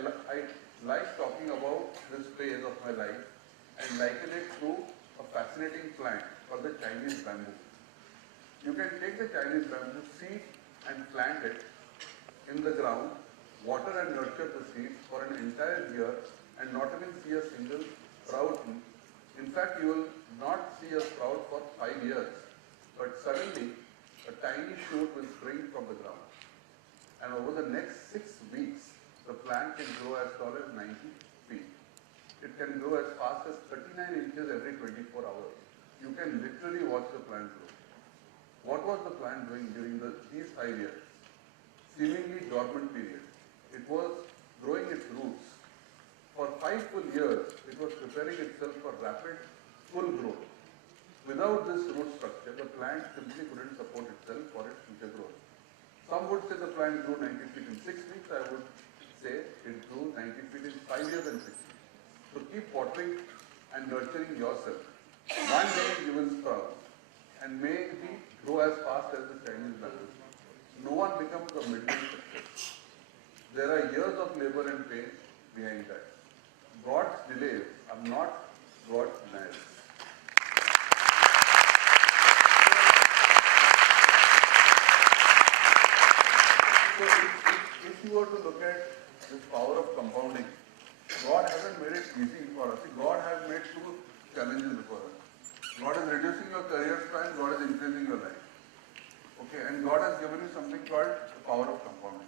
like talking about this phase of my life and liken it to a fascinating plant called the Chinese bamboo. You can take the Chinese bamboo seed and plant it in the ground water and nurture the seeds for an entire year and not even see a single sprout. In fact, you will not see a sprout for 5 years. But suddenly, a tiny shoot will spring from the ground. And over the next 6 weeks, the plant can grow as tall as 90 feet. It can grow as fast as 39 inches every 24 hours. You can literally watch the plant grow. What was the plant doing during these 5 years? Seemingly dormant period. It was growing its roots. For 5 full years, it was preparing itself for rapid, full growth. Without this root structure, the plant simply couldn't support itself for its future growth. Some would say the plant grew 90 feet in 6 weeks. I would say it grew 90 feet in 5 years and 6 weeks. So keep watering and nurturing yourself. One day you will sprout and maybe grow as fast as the Chinese bamboo. No one becomes a midnight success. There are years of labor and pain behind that. God's delays are not God's denials. So if you were to look at this power of compounding, God hasn't made it easy for us. See, God has made 2 challenges before us. God is reducing your career span, God is increasing your life. Okay, and God has given you something called the power of compounding.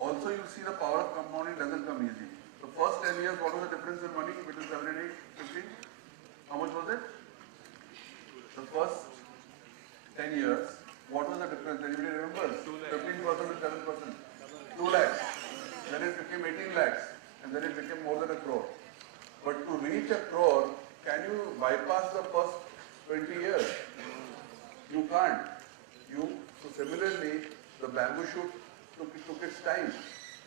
Also, you see the power of compounding doesn't come easy. The first 10 years, what was the difference in money between 7 and 8, 15? How much was it? The first 10 years, what was the difference? Anybody remembers? 15% to 7%. 2 lakhs. Then it became 18 lakhs. And then it became more than a crore. But to reach a crore, can you bypass the first 20 years? You can't. So similarly, the bamboo shoot took its time.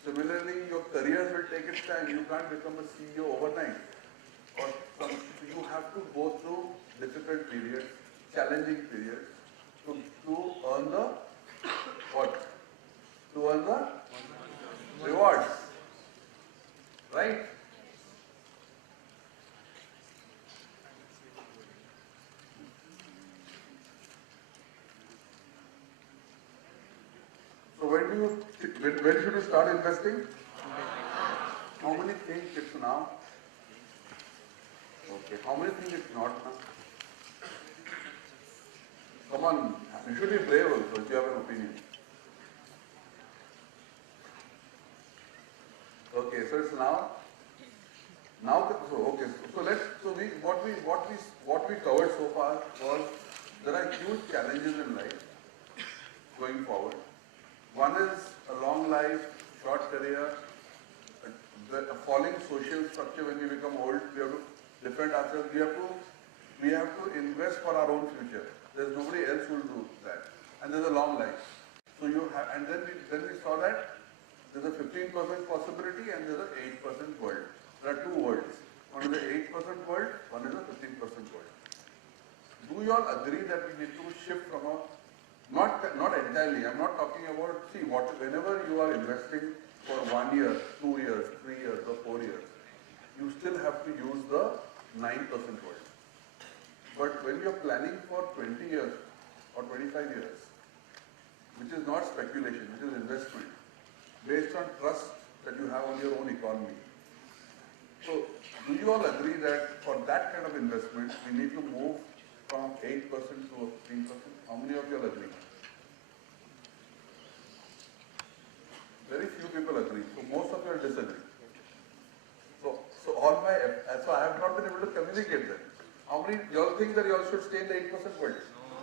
Similarly, your careers will take its time. You can't become a CEO overnight. You have to go through difficult periods, challenging periods, to earn the what? To earn the rewards. Right? So when should you start investing? How many think it's now? Okay. How many think it's not now? Come on, you should be brave also if you have an opinion. Okay, so it's now. What we covered so far was there are huge challenges in life going forward. One is a long life, short career, a falling social structure. When we become old, we have to defend ourselves. We have to invest for our own future. There's nobody else who will do that. And there's a long life. So and then we saw that there's a 15% possibility and there's an 8% world. There are 2 worlds. One is the 8% world, one is the 15% world. Do you all agree that we need to shift from not entirely, I'm not talking about, whenever you are investing for 1 year, 2 years, 3 years or 4 years, you still have to use the 9% world. But when you're planning for 20 years or 25 years, which is not speculation, which is investment, based on trust that you have on your own economy. So, do you all agree that for that kind of investment, we need to move from 8% to 15%? How many of you all agree? Very few people agree. So, most of you all disagree. So I have not been able to communicate that. How many you all think that you all should stay in the 8% world?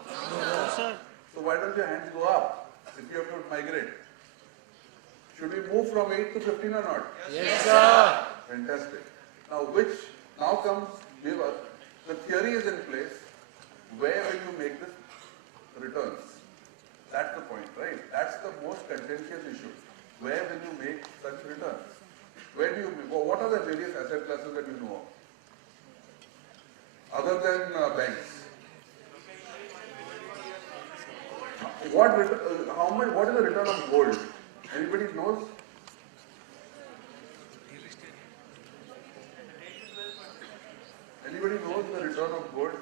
No, sir. So why don't your hands go up if you have to migrate? Should we move from 8 to 15 or not? Yes, sir. Fantastic. Now the theory is in place. Where will you make this returns? That's the point, right? That's the most contentious issue. Where will you make such returns? What are the various asset classes that you know of? Other than banks. What is the return on gold? Anybody knows? Anybody knows the return of gold?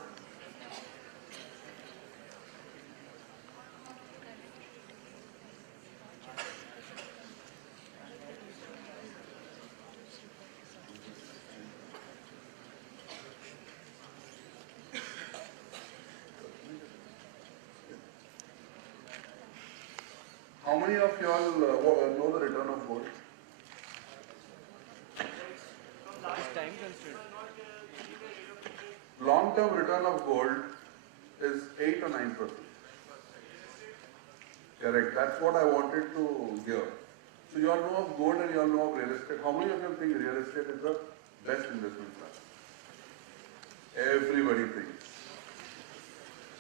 How many of you all know the return of gold? Long-term return of gold is 8 or 9%. Correct. That's what I wanted to hear. So you all know of gold and you all know of real estate. How many of you think real estate is the best investment class? Everybody thinks.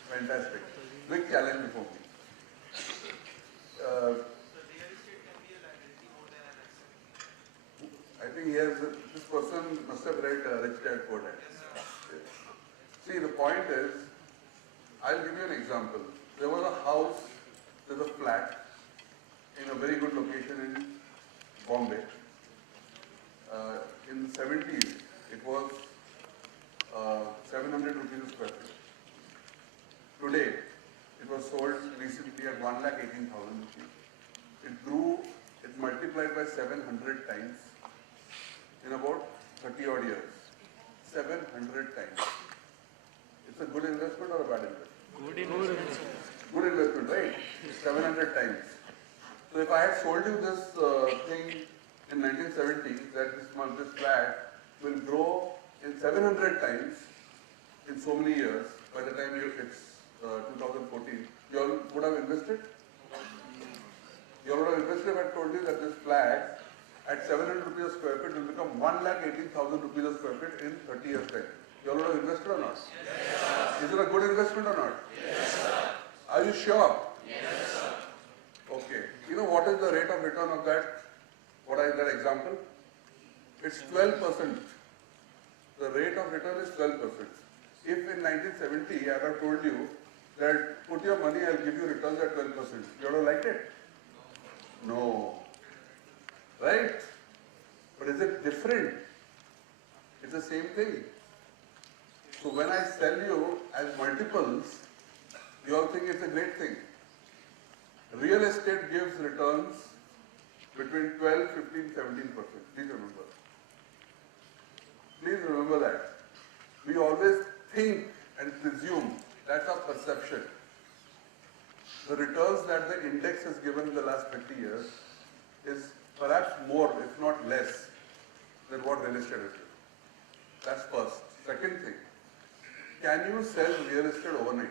Fantastic. Big challenge before me. I think this person must have read Rich Dad Poor Dad. See, the point is, I'll give you an example. There was a house, there's a flat in a very good location in Bombay. In the 70s, it was 700 rupees a square feet. Today, it was sold recently at 1,18,000 rupees. It grew, it multiplied by 700 times in about 30 odd years. 700 times. It's a good investment or a bad investment? Good investment, right? 700 times. So if I had sold you this thing in 1970, that this flat will grow in 700 times in so many years, by the time it's 2014, you all would have invested? You all would have invested if I told you that this flat at 700 rupees a square feet will become 1,18,000 rupees a square feet in 30 years time. You all would have invested or not? Yes, sir. Is it a good investment or not? Yes, sir. Are you sure? Yes, sir. Okay. You know what is the rate of return of that? What is that example? It's 12%. The rate of return is 12%. If in 1970 I have told you that put your money, I'll give you returns at 12%, you would have liked it? No. Right? But is it different? It's the same thing. So when I sell you as multiples, you all think it's a great thing. Real estate gives returns between 12, 15, 17%. Please remember. Please remember that. We always think and presume, that's our perception. The returns that the index has given in the last 50 years is perhaps more, if not less, than what real estate has given. That's first. Second thing, can you sell real estate overnight?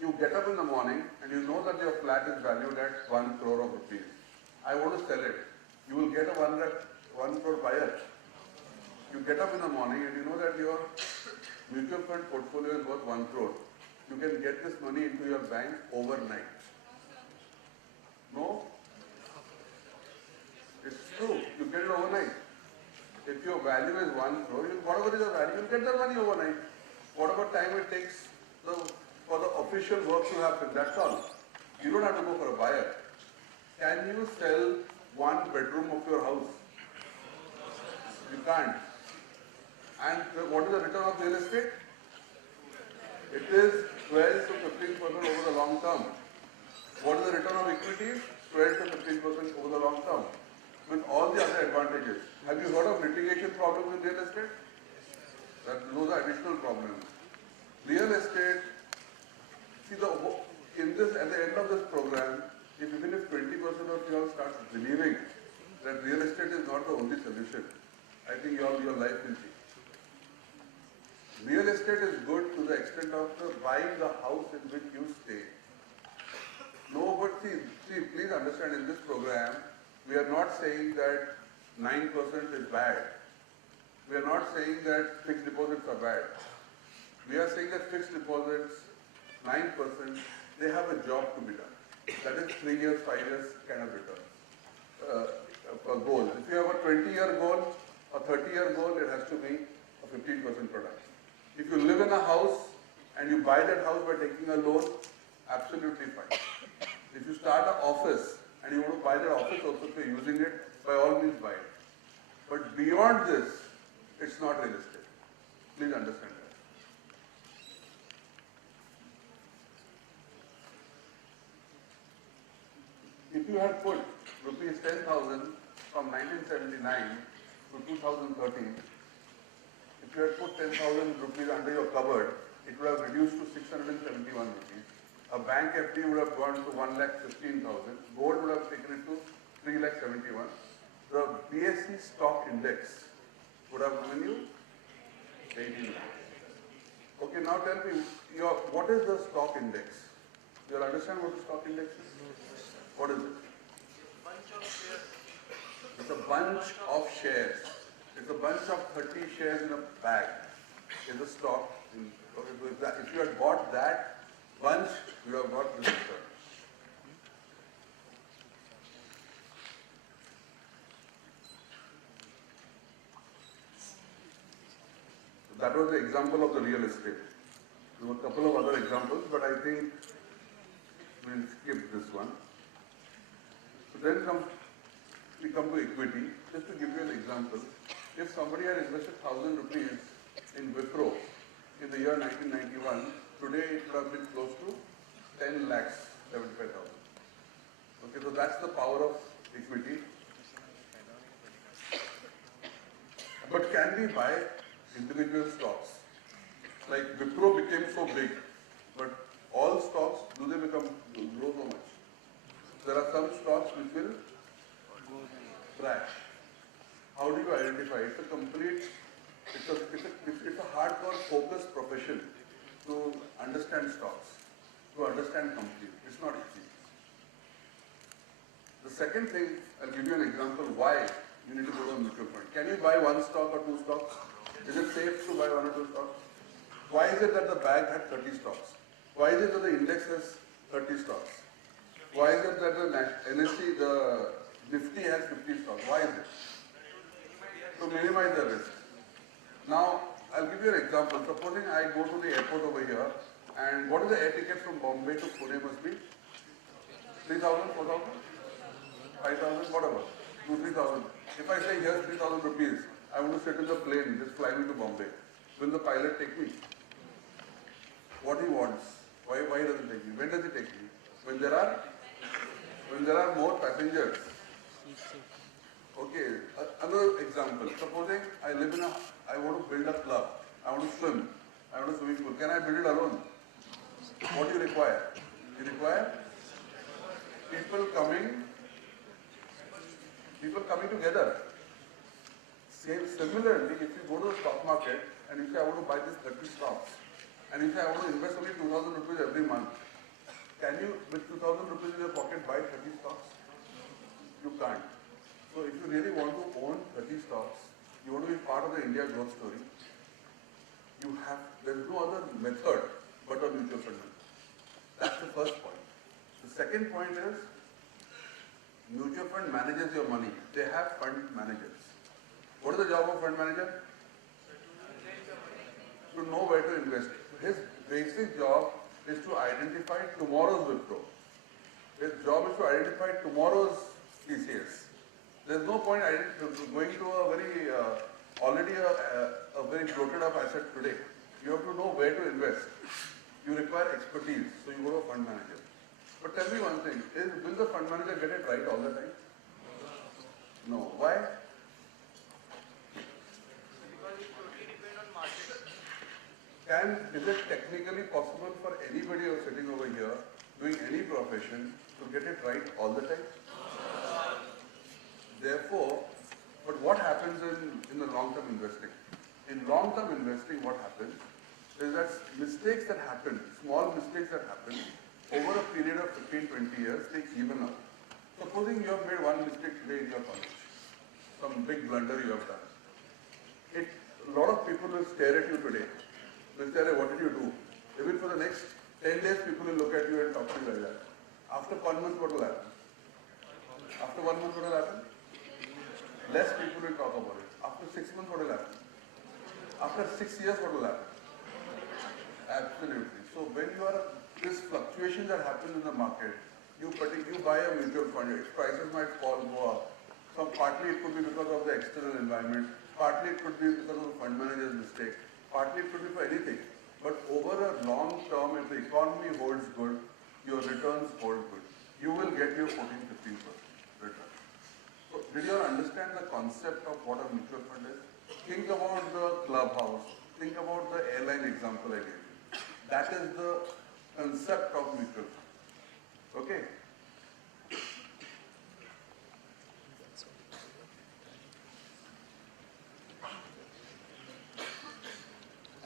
You get up in the morning and you know that your flat is valued at 1 crore of rupees. I want to sell it. You will get a 1 crore buyer. You get up in the morning and you know that your mutual fund portfolio is worth 1 crore. You can get this money into your bank overnight. No? It's true. You get it overnight. If your value is 1 crore, whatever is your value, you'll get the money overnight. Whatever time it takes for the official work to happen, that's all. You don't have to go for a buyer. Can you sell 1 bedroom of your house? You can't. And what is the return of real estate? It is 12 to 15% over the long term. What is the return of equity? 12 to 15% over the long term. With all the other advantages. Have you heard of litigation problems in real estate? Those are additional problems. Real estate, see at the end of this program, even if 20% of you all start believing that real estate is not the only solution, I think your life will change. Real estate is good to the extent of buying the house in which you stay. No, but see, please understand, in this program, we are not saying that 9% is bad. We are not saying that fixed deposits are bad. We are saying that fixed deposits, 9%, they have a job to be done. That is 3 years, 5 years kind of return. A goal. If you have a 20-year goal, a 30-year goal, it has to be a 15% product. If you live in a house and you buy that house by taking a loan, absolutely fine. If you start an office and you want to buy that office also if you're using it, by all means buy it. But beyond this, it's not real estate. Please understand that. If you had put rupees 10,000 from 1979 to 2013, if you had put 10,000 rupees under your cupboard, it would have reduced to 671 rupees. A bank FD would have gone to 1,15,000. Gold would have taken it to 3,71,000. The BSE stock index would have given you 18. Okay, now tell me, what is the stock index? You all understand what the stock index is? What is it? It's a bunch of shares. It's a bunch of 30 shares in a bag. It's a stock. Okay, so if you had bought that bunch, you have got this return. That was the example of the real estate. There were a couple of other examples, but I think we'll skip this one. So then we come to equity. Just to give you an example, if somebody had invested 1,000 rupees in Wipro in the year 1991, today it would have been close to 10 lakhs 75,000. Okay, so that's the power of equity. But can we buy individual stocks? Like Wipro became so big, but all stocks, do they grow so much? There are some stocks which will crash. How do you identify? It's a complete, it's a hardcore focused profession to understand stocks, to understand companies. It's not easy. The second thing, I'll give you an example why you need to go to a mutual fund. Can you buy one stock or two stocks? Is it safe to buy one or two stocks? Why is it that the bag had 30 stocks? Why is it that the index has 30 stocks? Why is it that the NSE, the Nifty has 50 stocks? Why is it? To minimize the risk. Now, I'll give you an example. Supposing I go to the airport over here, and what is the air ticket from Bombay to Pune must be? 3,000, 4,000, 5,000, whatever. 2,000, 3,000. If I say here's 3,000 rupees, I want to sit in the plane, just fly me to Bombay. Will the pilot take me? What he wants? Why does he take me? When does he take me? When there are more passengers. Okay, another example. Supposing I want to build a club. I want to swim. I want a swimming pool. Can I build it alone? What do you require? You require people coming together. Similarly, if you go to the stock market and you say I want to buy this 30 stocks, and you say I want to invest only 2,000 rupees every month, can you, with 2,000 rupees in your pocket, buy 30 stocks? You can't. So if you really want to own 30 stocks, you want to be part of the India growth story, there's no other method but a mutual fund. That's the first point. The second point is, mutual fund manages your money. They have fund managers. What is the job of fund manager? To know where to invest. His basic job is to identify tomorrow's Wipro. His job is to identify tomorrow's TCS. There's no point going to a very already a very bloated up asset today. You have to know where to invest. You require expertise, so you go to a fund manager. But tell me one thing, will the fund manager get it right all the time? No. Why? Is it technically possible for anybody who is sitting over here, doing any profession, to get it right all the time? Therefore, but what happens in the long-term investing? In long-term investing, what happens is that mistakes that happen, small mistakes that happen, over a period of 15-20 years, they even out. Supposing you have made one mistake today in your college, some big blunder you have done. A lot of people will stare at you today. They'll say, what did you do? Even for the next 10 days, people will look at you and talk to you like that. After 1 month, what will happen? After 1 month, what will happen? Less people will talk about it. After 6 months, what will happen? After 6 years, what will happen? Absolutely. So when you are, this fluctuation that happens in the market, you buy a mutual fund, its prices might fall, go up. So partly it could be because of the external environment, partly it could be because of the fund manager's mistake, partly it could be for anything. But over a long term, if the economy holds good, your returns hold good. You will get your 14-15% return. So did you all understand the concept of what a mutual fund is? Think about the clubhouse. Think about the airline example I gave you. That is the concept of mutual fund. Okay?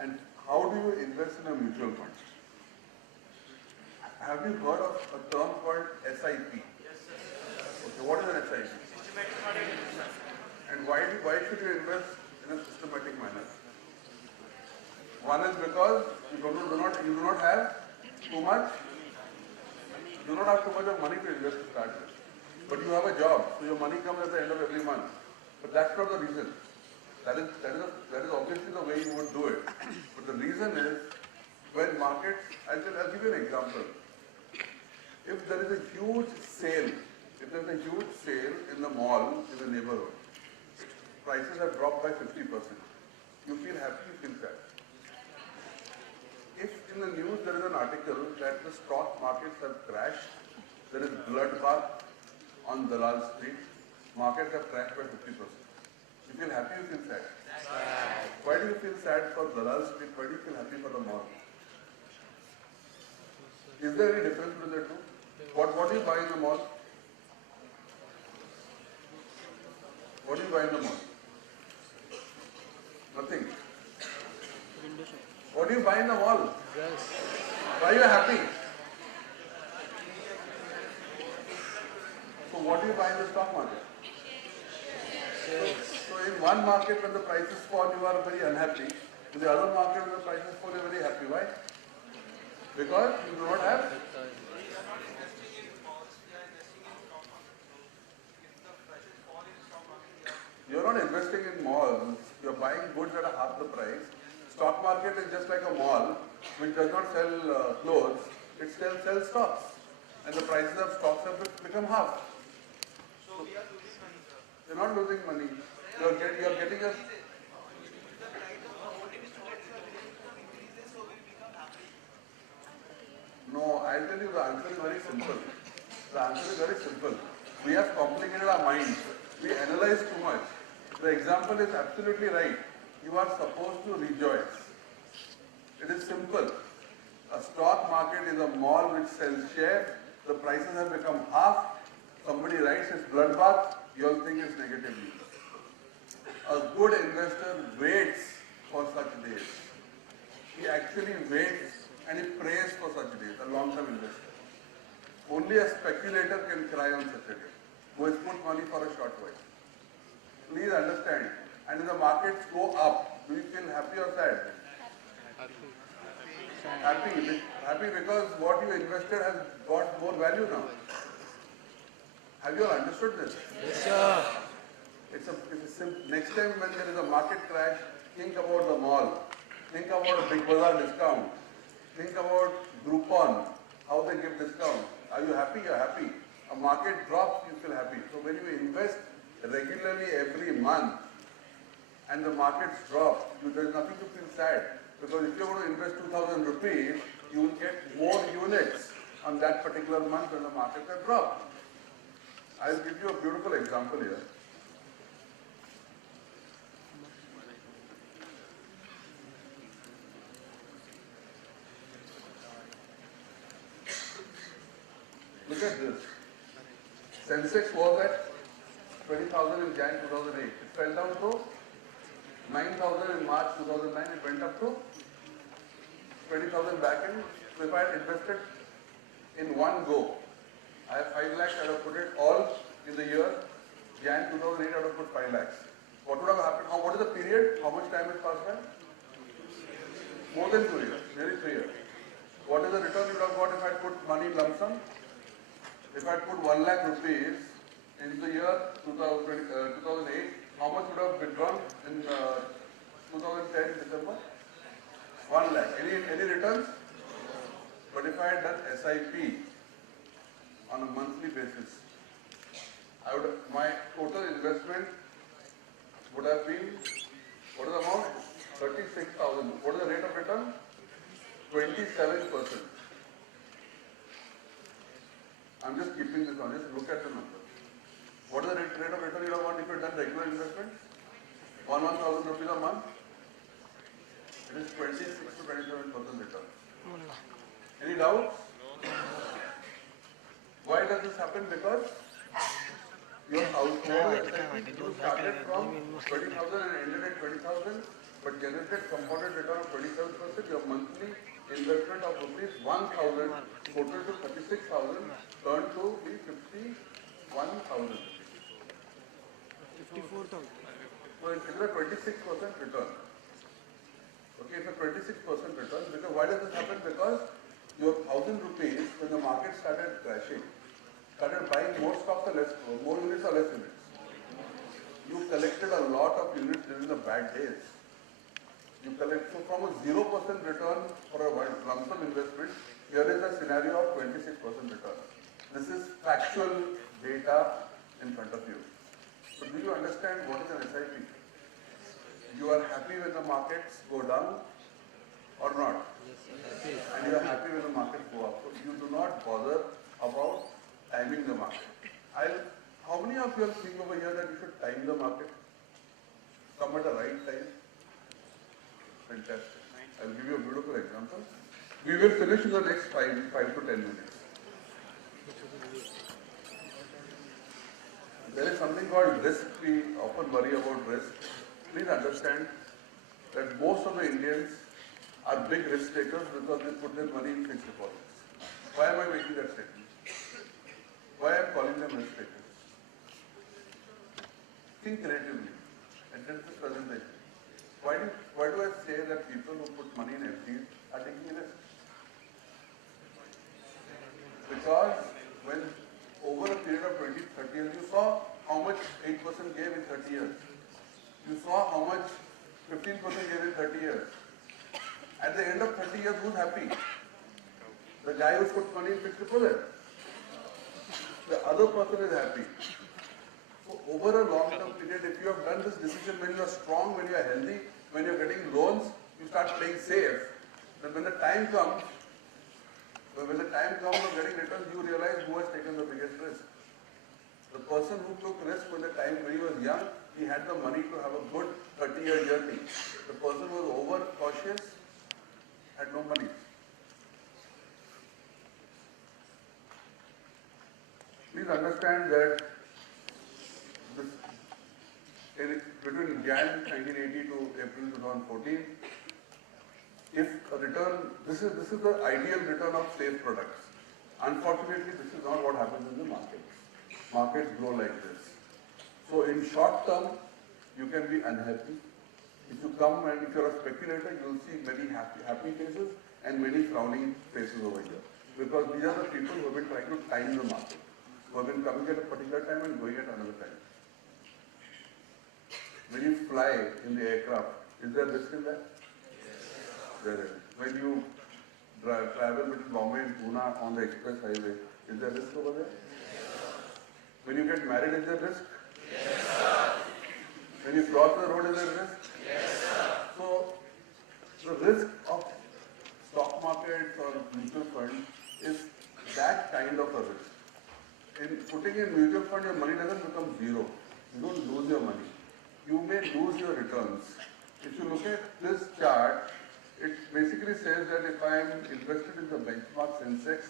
And how do you invest in a mutual fund? Have you heard of a term called SIP? Yes, sir. Okay, what is an SIP? Systematic. And why should you invest in a systematic manner? One is because you do not have too much of money to invest to start with. But you have a job, so your money comes at the end of every month. But that's not the reason. That is obviously the way you would do it. But the reason is when markets, I'll give you an example. If there is a huge sale, in the mall in the neighborhood, prices have dropped by 50%. You feel happy, you feel sad. If in the news there is an article that the stock markets have crashed, there is bloodbath on Dalal Street, markets have crashed by 50%. You feel happy, you feel sad? Why do you feel sad for Dalal Street? Why do you feel happy for the mall? Is there any difference between the two? What do you buy in the mall? What do you buy in the mall? Nothing. What do you buy in the mall? Why are you happy? So what do you buy in the stock market? So in one market when the prices fall, you are very unhappy. In the other market when the prices fall, you are very happy. Why? Because you do not have. You are not investing in malls. You are buying goods at half the price. Stock market is just like a mall which does not sell clothes. It sells stocks, and the prices of stocks have become half. So you're not losing money. You're getting a. No, I'll tell you the answer is very simple. The answer is very simple. We have complicated our minds. We analyze too much. The example is absolutely right. You are supposed to rejoice. It is simple. A stock market is a mall which sells shares. The prices have become half. Somebody writes it's bloodbath. You all think it's negative news. A good investor waits for such days. He actually waits and he prays for such days, a long-term investor. Only a speculator can cry on such a day, who has put money for a short while. Please understand. And if the markets go up, do you feel happy or sad? Happy. Happy because what you invested has got more value now. Have you all understood this? Yes, sir. It's a simple. Next time when there is a market crash, think about the mall. Think about a Big Bazaar discount. Think about Groupon, how they give discount. Are you happy? You're happy. A market drops, you feel happy. So when you invest regularly every month and the markets drop, there's nothing to feel sad. Because if you're going to invest 2,000 rupees, you will get more units on that particular month when the markets have dropped. I'll give you a beautiful example here. Look at this. Sensex was at 20,000 in Jan 2008. It fell down to 9,000 in March 2009. It went up to 20,000 back in. So if I had invested in one go, I have 5 lakhs, I have put it all in the year. Jan 2008, I would have put 5 lakhs. What would have happened? What is the period? How much time has passed by? More than 2 years, nearly 3 years. What is the return you would have got if I had put money in lump sum? If I had put 1 lakh rupees in the year 2008, how much would have withdrawn in 2010 December? 1 lakh. Any returns? But if I had done SIP on a monthly basis, my total investment would have been, what is the amount? 36,000. What is the rate of return? 27%. I'm just keeping this on. Just look at the numbers. What is the rate of return you have got if you have done regular investment? On 1,000 rupees a month? It is 26 to 27% return. Any doubts? Why does this happen? Because your household you started from 20,000 and ended at 20,000, but generated compounded return of 27%. Your monthly investment of rupees 1,000 total to 36,000 turned to be 51,000. 54,000. So it's a 26% return. Okay, it's a 26% return. Because why does this happen? Because your 1,000 rupees, when the market started crashing, started buying more stocks or less, more units or less units. You collected a lot of units during the bad days. You collect, so from a 0% return for a lump sum investment, here is a scenario of 26% return. This is factual data in front of you. So do you understand what is an SIP? You are happy when the markets go down or not? And you are happy when the markets go up. So you do not bother about timing the market. How many of you are think over here that you should time the market? Come at the right time? Fantastic. I will give you a beautiful example. We will finish in the next 5 to 10 minutes. There is something called risk. We often worry about risk. Please understand that most of the Indians are big risk takers because they put their money in fixed deposits. Why am I making that statement? Why am I calling them risk takers? Think creatively. And then this presentation. Why do I say that people who put money in FDs are taking a risk? Because when over a period of 20, 30 years, you saw how much 8% gave in 30 years. You saw how much 15% gave in 30 years. At the end of 30 years, who's happy? The guy who put money in fixed deposit. The other person is happy. So over a long-term period, if you have done this decision when you are strong, when you are healthy, when you are getting loans, you start playing safe. Then when the time comes of getting returns, you realize who has taken the biggest risk. The person who took risk when he was young, he had the money to have a good 30-year journey. The person who was over-cautious had no money. Please understand that between Jan 1980 to April 2014, if a return, this is the ideal return of safe products. Unfortunately, this is not what happens in the markets. Markets grow like this. So in short term, you can be unhappy. If you come and if you're a speculator, you will see many happy faces and many frowning faces over here. Because these are the people who have been trying to time the market, who have been coming at a particular time and going at another time. When you fly in the aircraft, is there risk in that? Yes. There is. When you travel between Bombay and Pune on the express highway, is there risk over there? Yes. When you get married, is there risk? Yes. When you cross the road, is there risk? Yes. So, the risk of stock markets or mutual fund is that kind of a risk. In putting in mutual fund, your money doesn't become zero. You don't lose your money. You may lose your returns. If you look at this chart, it basically says that if I am invested in the benchmark Sensex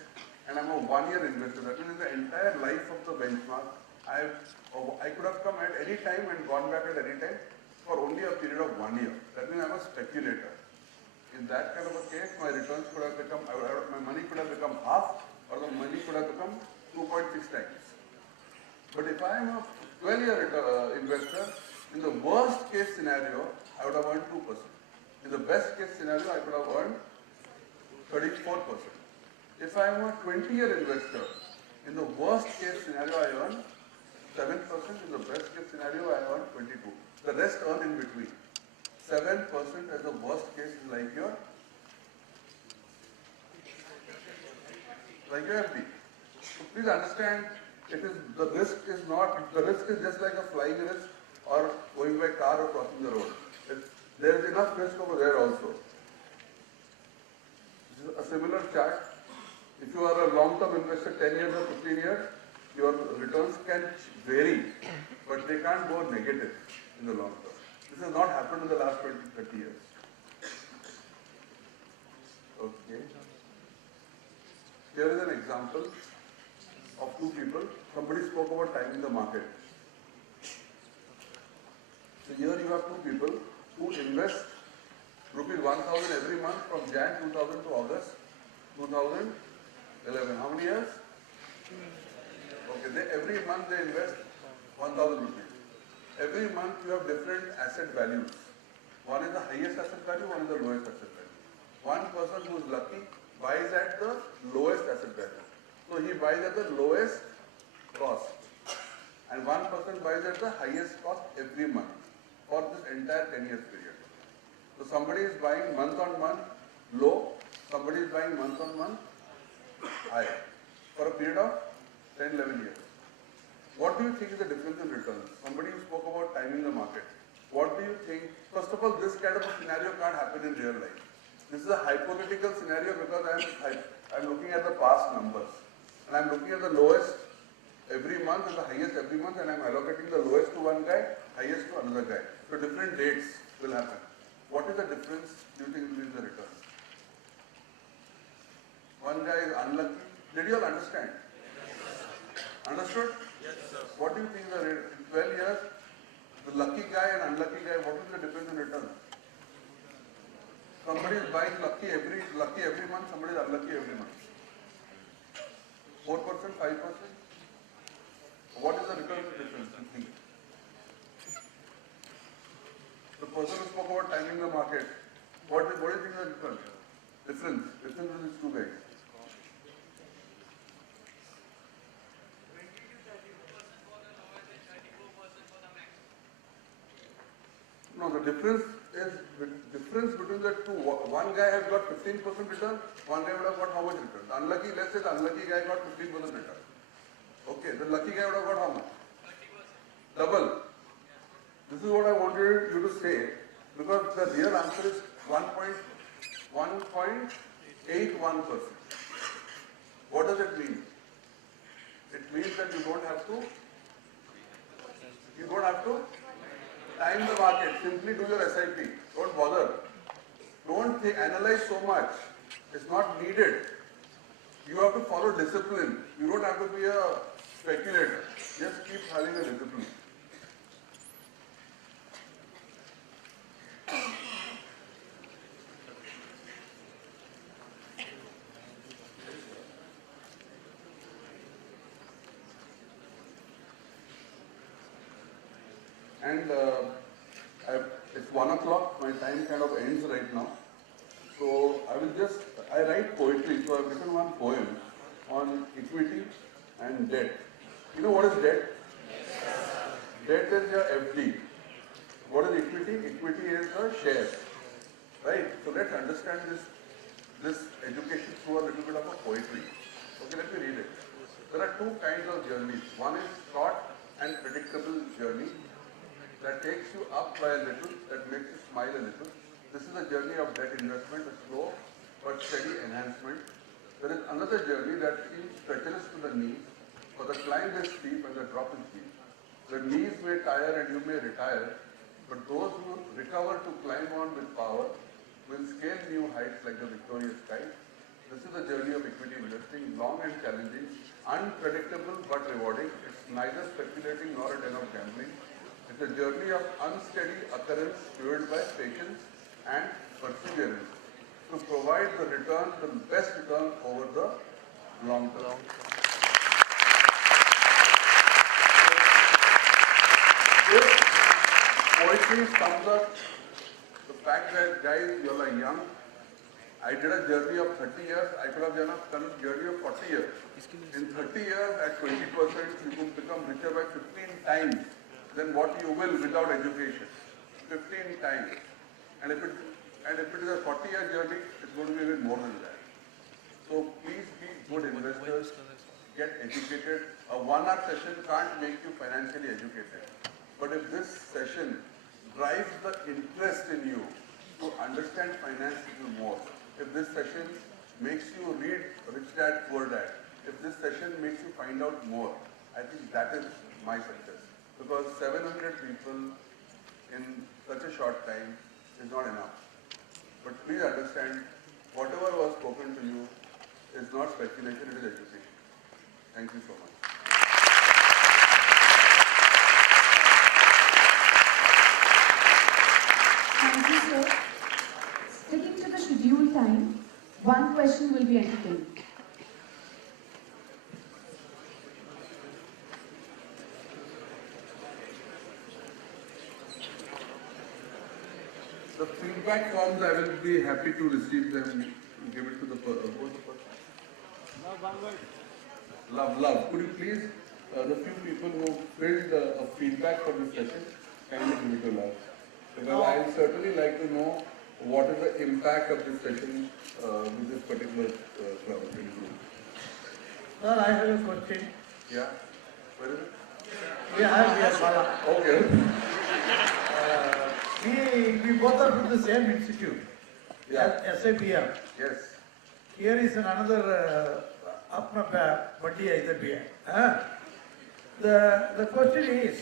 and I'm a 1-year investor, that means the entire life of the benchmark, I could have come at any time and gone back at any time for only a period of 1 year. That means I'm a speculator. In that kind of a case, my returns could have become, my money could have become half, or the money could have become 2.6 times. But if I am a 12-year investor, in the worst case scenario, I would have earned 2%. In the best case scenario, I could have earned 34%. If I am a 20-year investor, in the worst case scenario, I earn 7%. In the best case scenario, I earn 22%. The rest earn in between. 7% as the worst case is like your FD. So please understand, the risk is just like a flying risk or going by car or crossing the road. There is enough risk over there also. This is a similar chart. If you are a long-term investor, 10 years or 15 years, your returns can vary, but they can't go negative in the long term. This has not happened in the last 20, 30 years. Okay. Here is an example of two people. Somebody spoke about timing the market. So here you have two people who invest rupees 1,000 every month from Jan 2000 to August 2011. How many years? Okay, every month they invest 1,000 rupees. Every month you have different asset values. One is the highest asset value, one is the lowest asset value. One person who is lucky buys at the lowest asset value. So he buys at the lowest cost. And one person buys at the highest cost every month for this entire 10 years period. So somebody is buying month on month low, somebody is buying month on month high for a period of 10, 11 years. What do you think is the difference in returns? Somebody spoke about timing the market. What do you think? First of all, this kind of a scenario can't happen in real life. This is a hypothetical scenario because I'm looking at the past numbers. And I'm looking at the lowest every month and the highest every month, and I'm allocating the lowest to one guy, highest to another guy. So different dates will happen. What is the difference do you think between the returns? One guy is unlucky. Did you all understand? Understood? Yes, sir. What do you think the rate? In 12 years, the lucky guy and unlucky guy, what is the difference in return? Somebody is buying lucky every month, somebody is unlucky every month. 4%, 5%? What is the return difference, you think? The person who spoke about timing the market, what do you think is the difference? Difference between these two guys. No, the difference between the two. One guy has got 15% return, one guy would have got how much return? The unlucky, let's say the unlucky guy got 15% return. Okay, the lucky guy would have got how much? 30%. Double. This is what I wanted you to say, because the real answer is 1.81%. What does it mean? It means that you don't have to time the market. Simply do your SIP. Don't bother. Don't analyze so much. It's not needed. You have to follow discipline. You don't have to be a speculator. Just keep having a discipline. And it's 1 o'clock, my time kind of ends right now. So I write poetry, so I've written one poem on equity and debt. You know what is debt? Debt is your FD. What is equity? Equity is a share. Right? So let's understand this education through a little bit of a poetry. Okay, let me read it. There are two kinds of journeys. One is short and predictable journey that takes you up by a little, that makes you smile a little. This is a journey of debt investment, a slow but steady enhancement. There is another journey that seems treacherous to the knees, for the climb is steep and the drop is deep. The knees may tire and you may retire, but those who recover to climb on with power will scale new heights like the victorious sky. This is the journey of equity investing, long and challenging, unpredictable but rewarding. It's neither speculating nor a den of gambling. It's a journey of unsteady occurrence fueled by patience and perseverance to provide the best return over the long term. This poetry sums up the fact that, guys, you all are young. I did a journey of 30 years. I could have done a journey of 40 years. In 30 years, at 20%, you could become richer by 15 times than what you will without education. 15 times. And if it is a 40-year journey, it's going to be even more than that. So please be good investors, get educated. A 1-hour session can't make you financially educated. But if this session drives the interest in you to understand finance a little more, if this session makes you read Rich Dad, Poor Dad, if this session makes you find out more, I think that is my success. Because 700 people in such a short time is not enough. But please understand, whatever was spoken to you is is not speculation, it is education. Thank you so much. Thank you, sir. Sticking to the scheduled time, one question will be entertained. The feedback forms, I will be happy to receive them and give it to the person. Love. Could you please, the few people who filled a feedback for this session, kindly give it to Love. Because I would certainly like to know what is the impact of this session with this particular club. Sir, I have a question. Yeah? Where is it? We have Bala. Okay. We both are from the same institute, Yeah. SABM. Yes. Here is another Apna Badi SABM. The question is,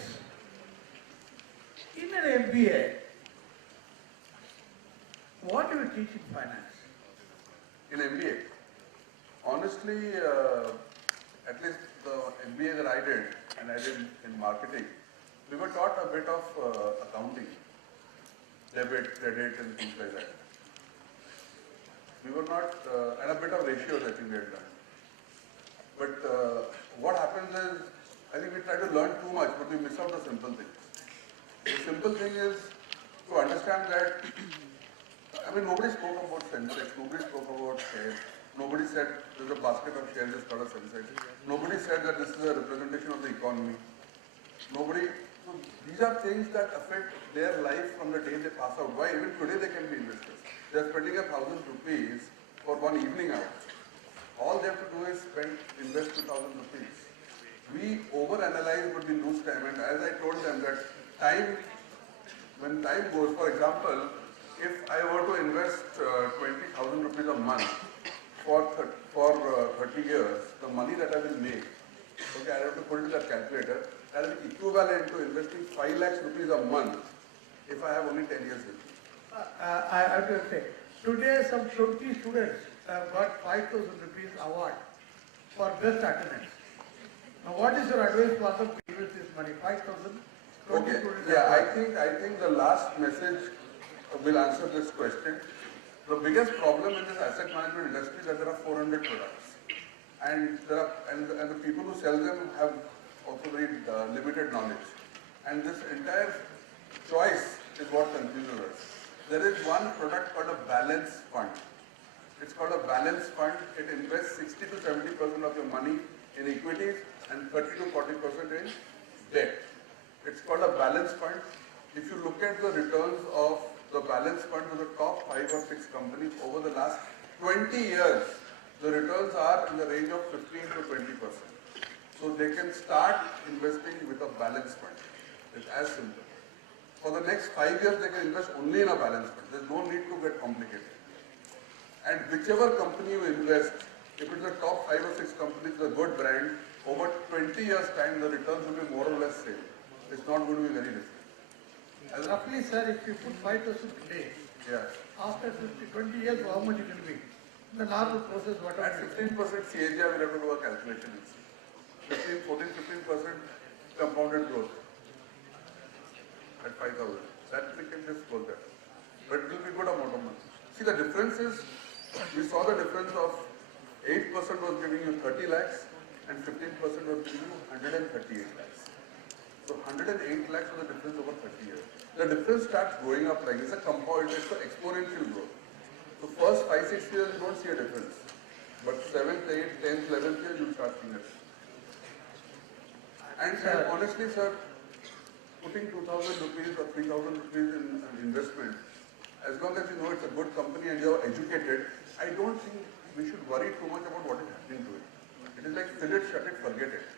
in an MBA, what do you teach in finance? In MBA, honestly, at least the MBA that I did, and I did in marketing, we were taught a bit of accounting, debit, credit, and things like that. We were not, and a bit of ratios I think we had done. But what happens is, I think we try to learn too much, but we miss out the simple things. The simple thing is to understand that, I mean, nobody spoke about Sensex, nobody spoke about shares, nobody said there's a basket of shares that's called a Sensex, nobody said that this is a representation of the economy, nobody, so these are things that affect their life from the day they pass out. Why? Even today they can be investors. They're spending 1,000 rupees for one evening out. All they have to do is invest 2,000 rupees. We overanalyze but we lose time, and as I told them that when time goes, for example, if I were to invest 20,000 rupees a month for 30 years, the money that I will make, okay, I have to put it in that calculator, that is equivalent to investing 5 lakhs rupees a month if I have only 10 years with me. I have to say, today some 20 students have got 5,000 rupees award for best attendance. Now what is your advice for them to invest this money? 5,000? Okay, yeah, I think the last message will answer this question. The biggest problem in this asset management industry is that there are 400 products, and the people who sell them have also very limited knowledge, and this entire choice is what confuses us. There is one product called a balance fund. It's called a balance fund. It invests 60 to 70% of your money in equities and 30 to 40% in debt. It's called a balance fund. If you look at the returns of the balance fund to the top 5 or 6 companies over the last 20 years, the returns are in the range of 15 to 20%. So they can start investing with a balance fund. It's as simple. For the next 5 years, they can invest only in a balance fund. There's no need to get complicated. And whichever company you invest, if it's the top 5 or 6 companies, a good brand, over 20 years time, the returns will be more or less same. It's not going to be very different. As roughly, sir, if you put 5,000 today, Yeah. after 20 years, how much it will be? The normal process, whatever. At 15% CAGR, we have to do a calculation. 15% compounded growth at 5,000. That we can just work that. But it will be good amount of money. See, the difference is, we saw the difference of 8% was giving you 30 lakhs and 15% was giving you 138 lakhs. So 108 lakhs was the difference over 30 years. The difference starts growing up like it's a compound, it's an exponential growth. So first 5-6 years you don't see a difference. But 7th, 8th, 10th, 11th year you start seeing it. And honestly, sir, putting 2,000 rupees or 3,000 rupees in an investment, as long as you know it's a good company and you are educated, I don't think we should worry too much about what is happening to it. It is like fill it, shut it, forget it.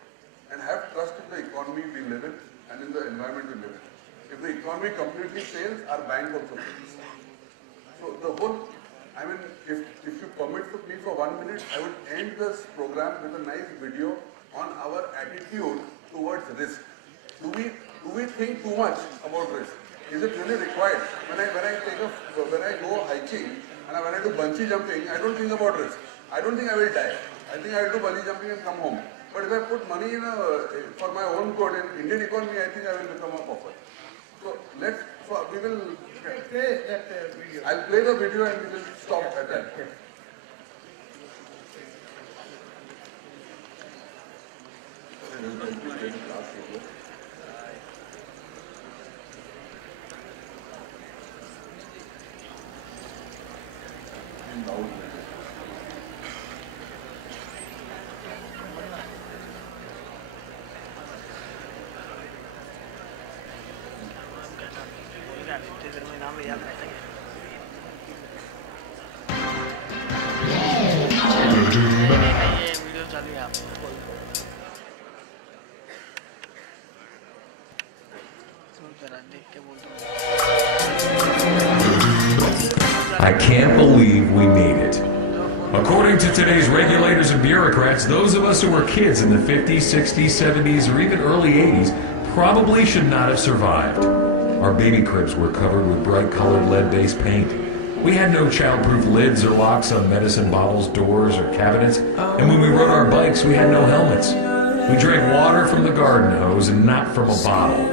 And have trust in the economy we live in and in the environment we live in. If the economy completely fails, our bank also fails. So the whole, I mean, if you permit me for 1 minute, I would end this program with a nice video on our attitude towards risk. Do we think too much about risk? Is it really required? When I go hiking and when I do bungee jumping, I don't think about risk. I don't think I will die. I think I will do bungee jumping and come home. But if I put money in for my own good in Indian economy, I think I will become a pauper. So we will Play that video. I'll play the video and we will stop at that. Yes. नाम याद रहता है ये video चालू है आप सुन जरा देख के बोलता हूँ I can't believe we made it. According to today's regulators and bureaucrats, those of us who were kids in the 50s, 60s, 70s, or even early 80s probably should not have survived. Our baby cribs were covered with bright-colored lead-based paint. We had no child-proof lids or locks on medicine bottles, doors, or cabinets, and when we rode our bikes, we had no helmets. We drank water from the garden hose and not from a bottle.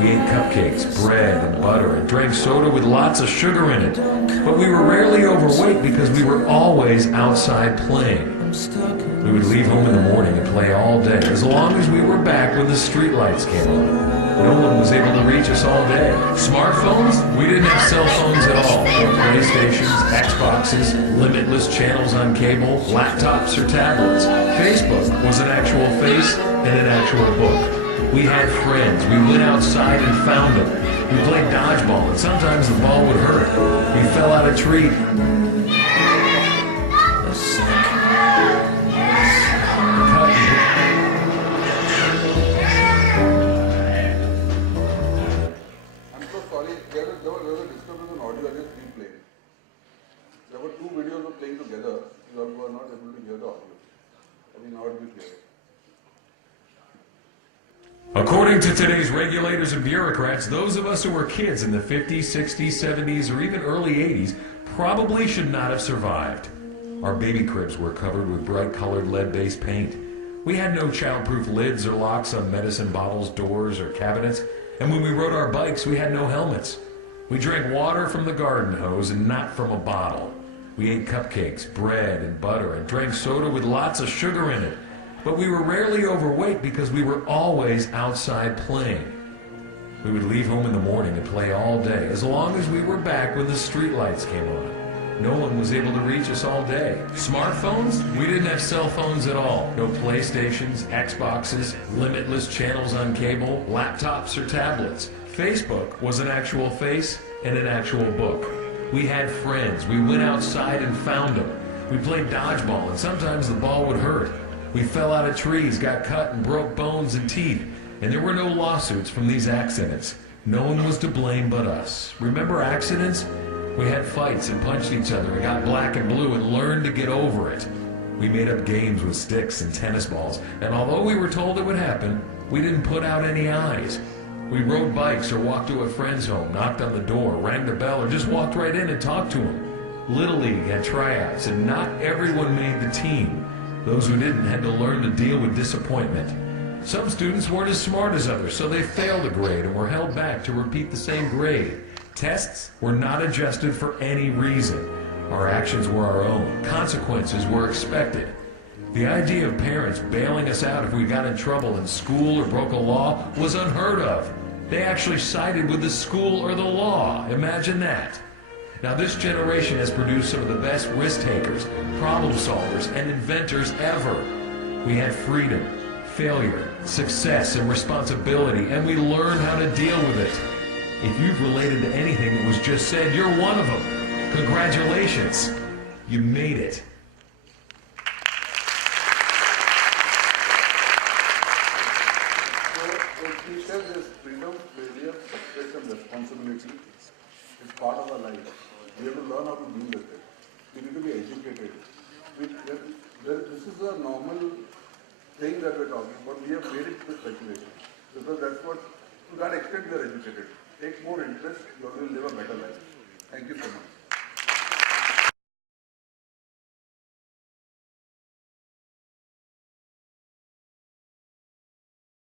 We ate cupcakes, bread, and butter, and drank soda with lots of sugar in it. But we were rarely overweight because we were always outside playing. We would leave home in the morning and play all day, as long as we were back when the streetlights came on. No one was able to reach us all day. Smartphones? We didn't have cell phones at all. No PlayStations, Xboxes, limitless channels on cable, laptops, or tablets. Facebook was an actual face and an actual book. We had friends. We went outside and found them. We played dodgeball, and sometimes the ball would hurt. We fell out of tree. I'm so sorry. There was a disturbance in audio. I just replayed. There were two videos of playing together. You all were not able to hear the audio. I think now it will be clear. According to today's regulators and bureaucrats, those of us who were kids in the 50s, 60s, 70s, or even early 80s probably should not have survived. Our baby cribs were covered with bright-colored lead-based paint. We had no child-proof lids or locks on medicine bottles, doors, or cabinets, and when we rode our bikes, we had no helmets. We drank water from the garden hose and not from a bottle. We ate cupcakes, bread, and butter, and drank soda with lots of sugar in it. But we were rarely overweight because we were always outside playing. We would leave home in the morning and play all day, as long as we were back when the streetlights came on. No one was able to reach us all day. Smartphones? We didn't have cell phones at all. No PlayStations, Xboxes, limitless channels on cable, laptops, or tablets. Facebook was an actual face and an actual book. We had friends. We went outside and found them. We played dodgeball, and sometimes the ball would hurt. We fell out of trees, got cut, and broke bones and teeth. And there were no lawsuits from these accidents. No one was to blame but us. Remember accidents? We had fights and punched each other and got black and blue and learned to get over it. We made up games with sticks and tennis balls, and although we were told it would happen, we didn't put out any eyes. We rode bikes or walked to a friend's home, knocked on the door, rang the bell, or just walked right in and talked to him. Little League had tryouts, and not everyone made the team. Those who didn't had to learn to deal with disappointment. Some students weren't as smart as others, so they failed a grade and were held back to repeat the same grade. Tests were not adjusted for any reason. Our actions were our own. Consequences were expected. The idea of parents bailing us out if we got in trouble in school or broke a law was unheard of. They actually sided with the school or the law. Imagine that. Now, this generation has produced some of the best risk-takers, problem solvers, and inventors ever. We had freedom, failure, success, and responsibility, and we learned how to deal with it. If you've related to anything that was just said, you're one of them. Congratulations. You made it. So he said this freedom, failure, success, and responsibility is part of our life. We have to learn how to deal with it. We need to be educated. This is a normal thing that we're talking about. We have made it to speculation. Because that's what, to that extent we are educated. Take more interest, you will live a better life. Thank you so much.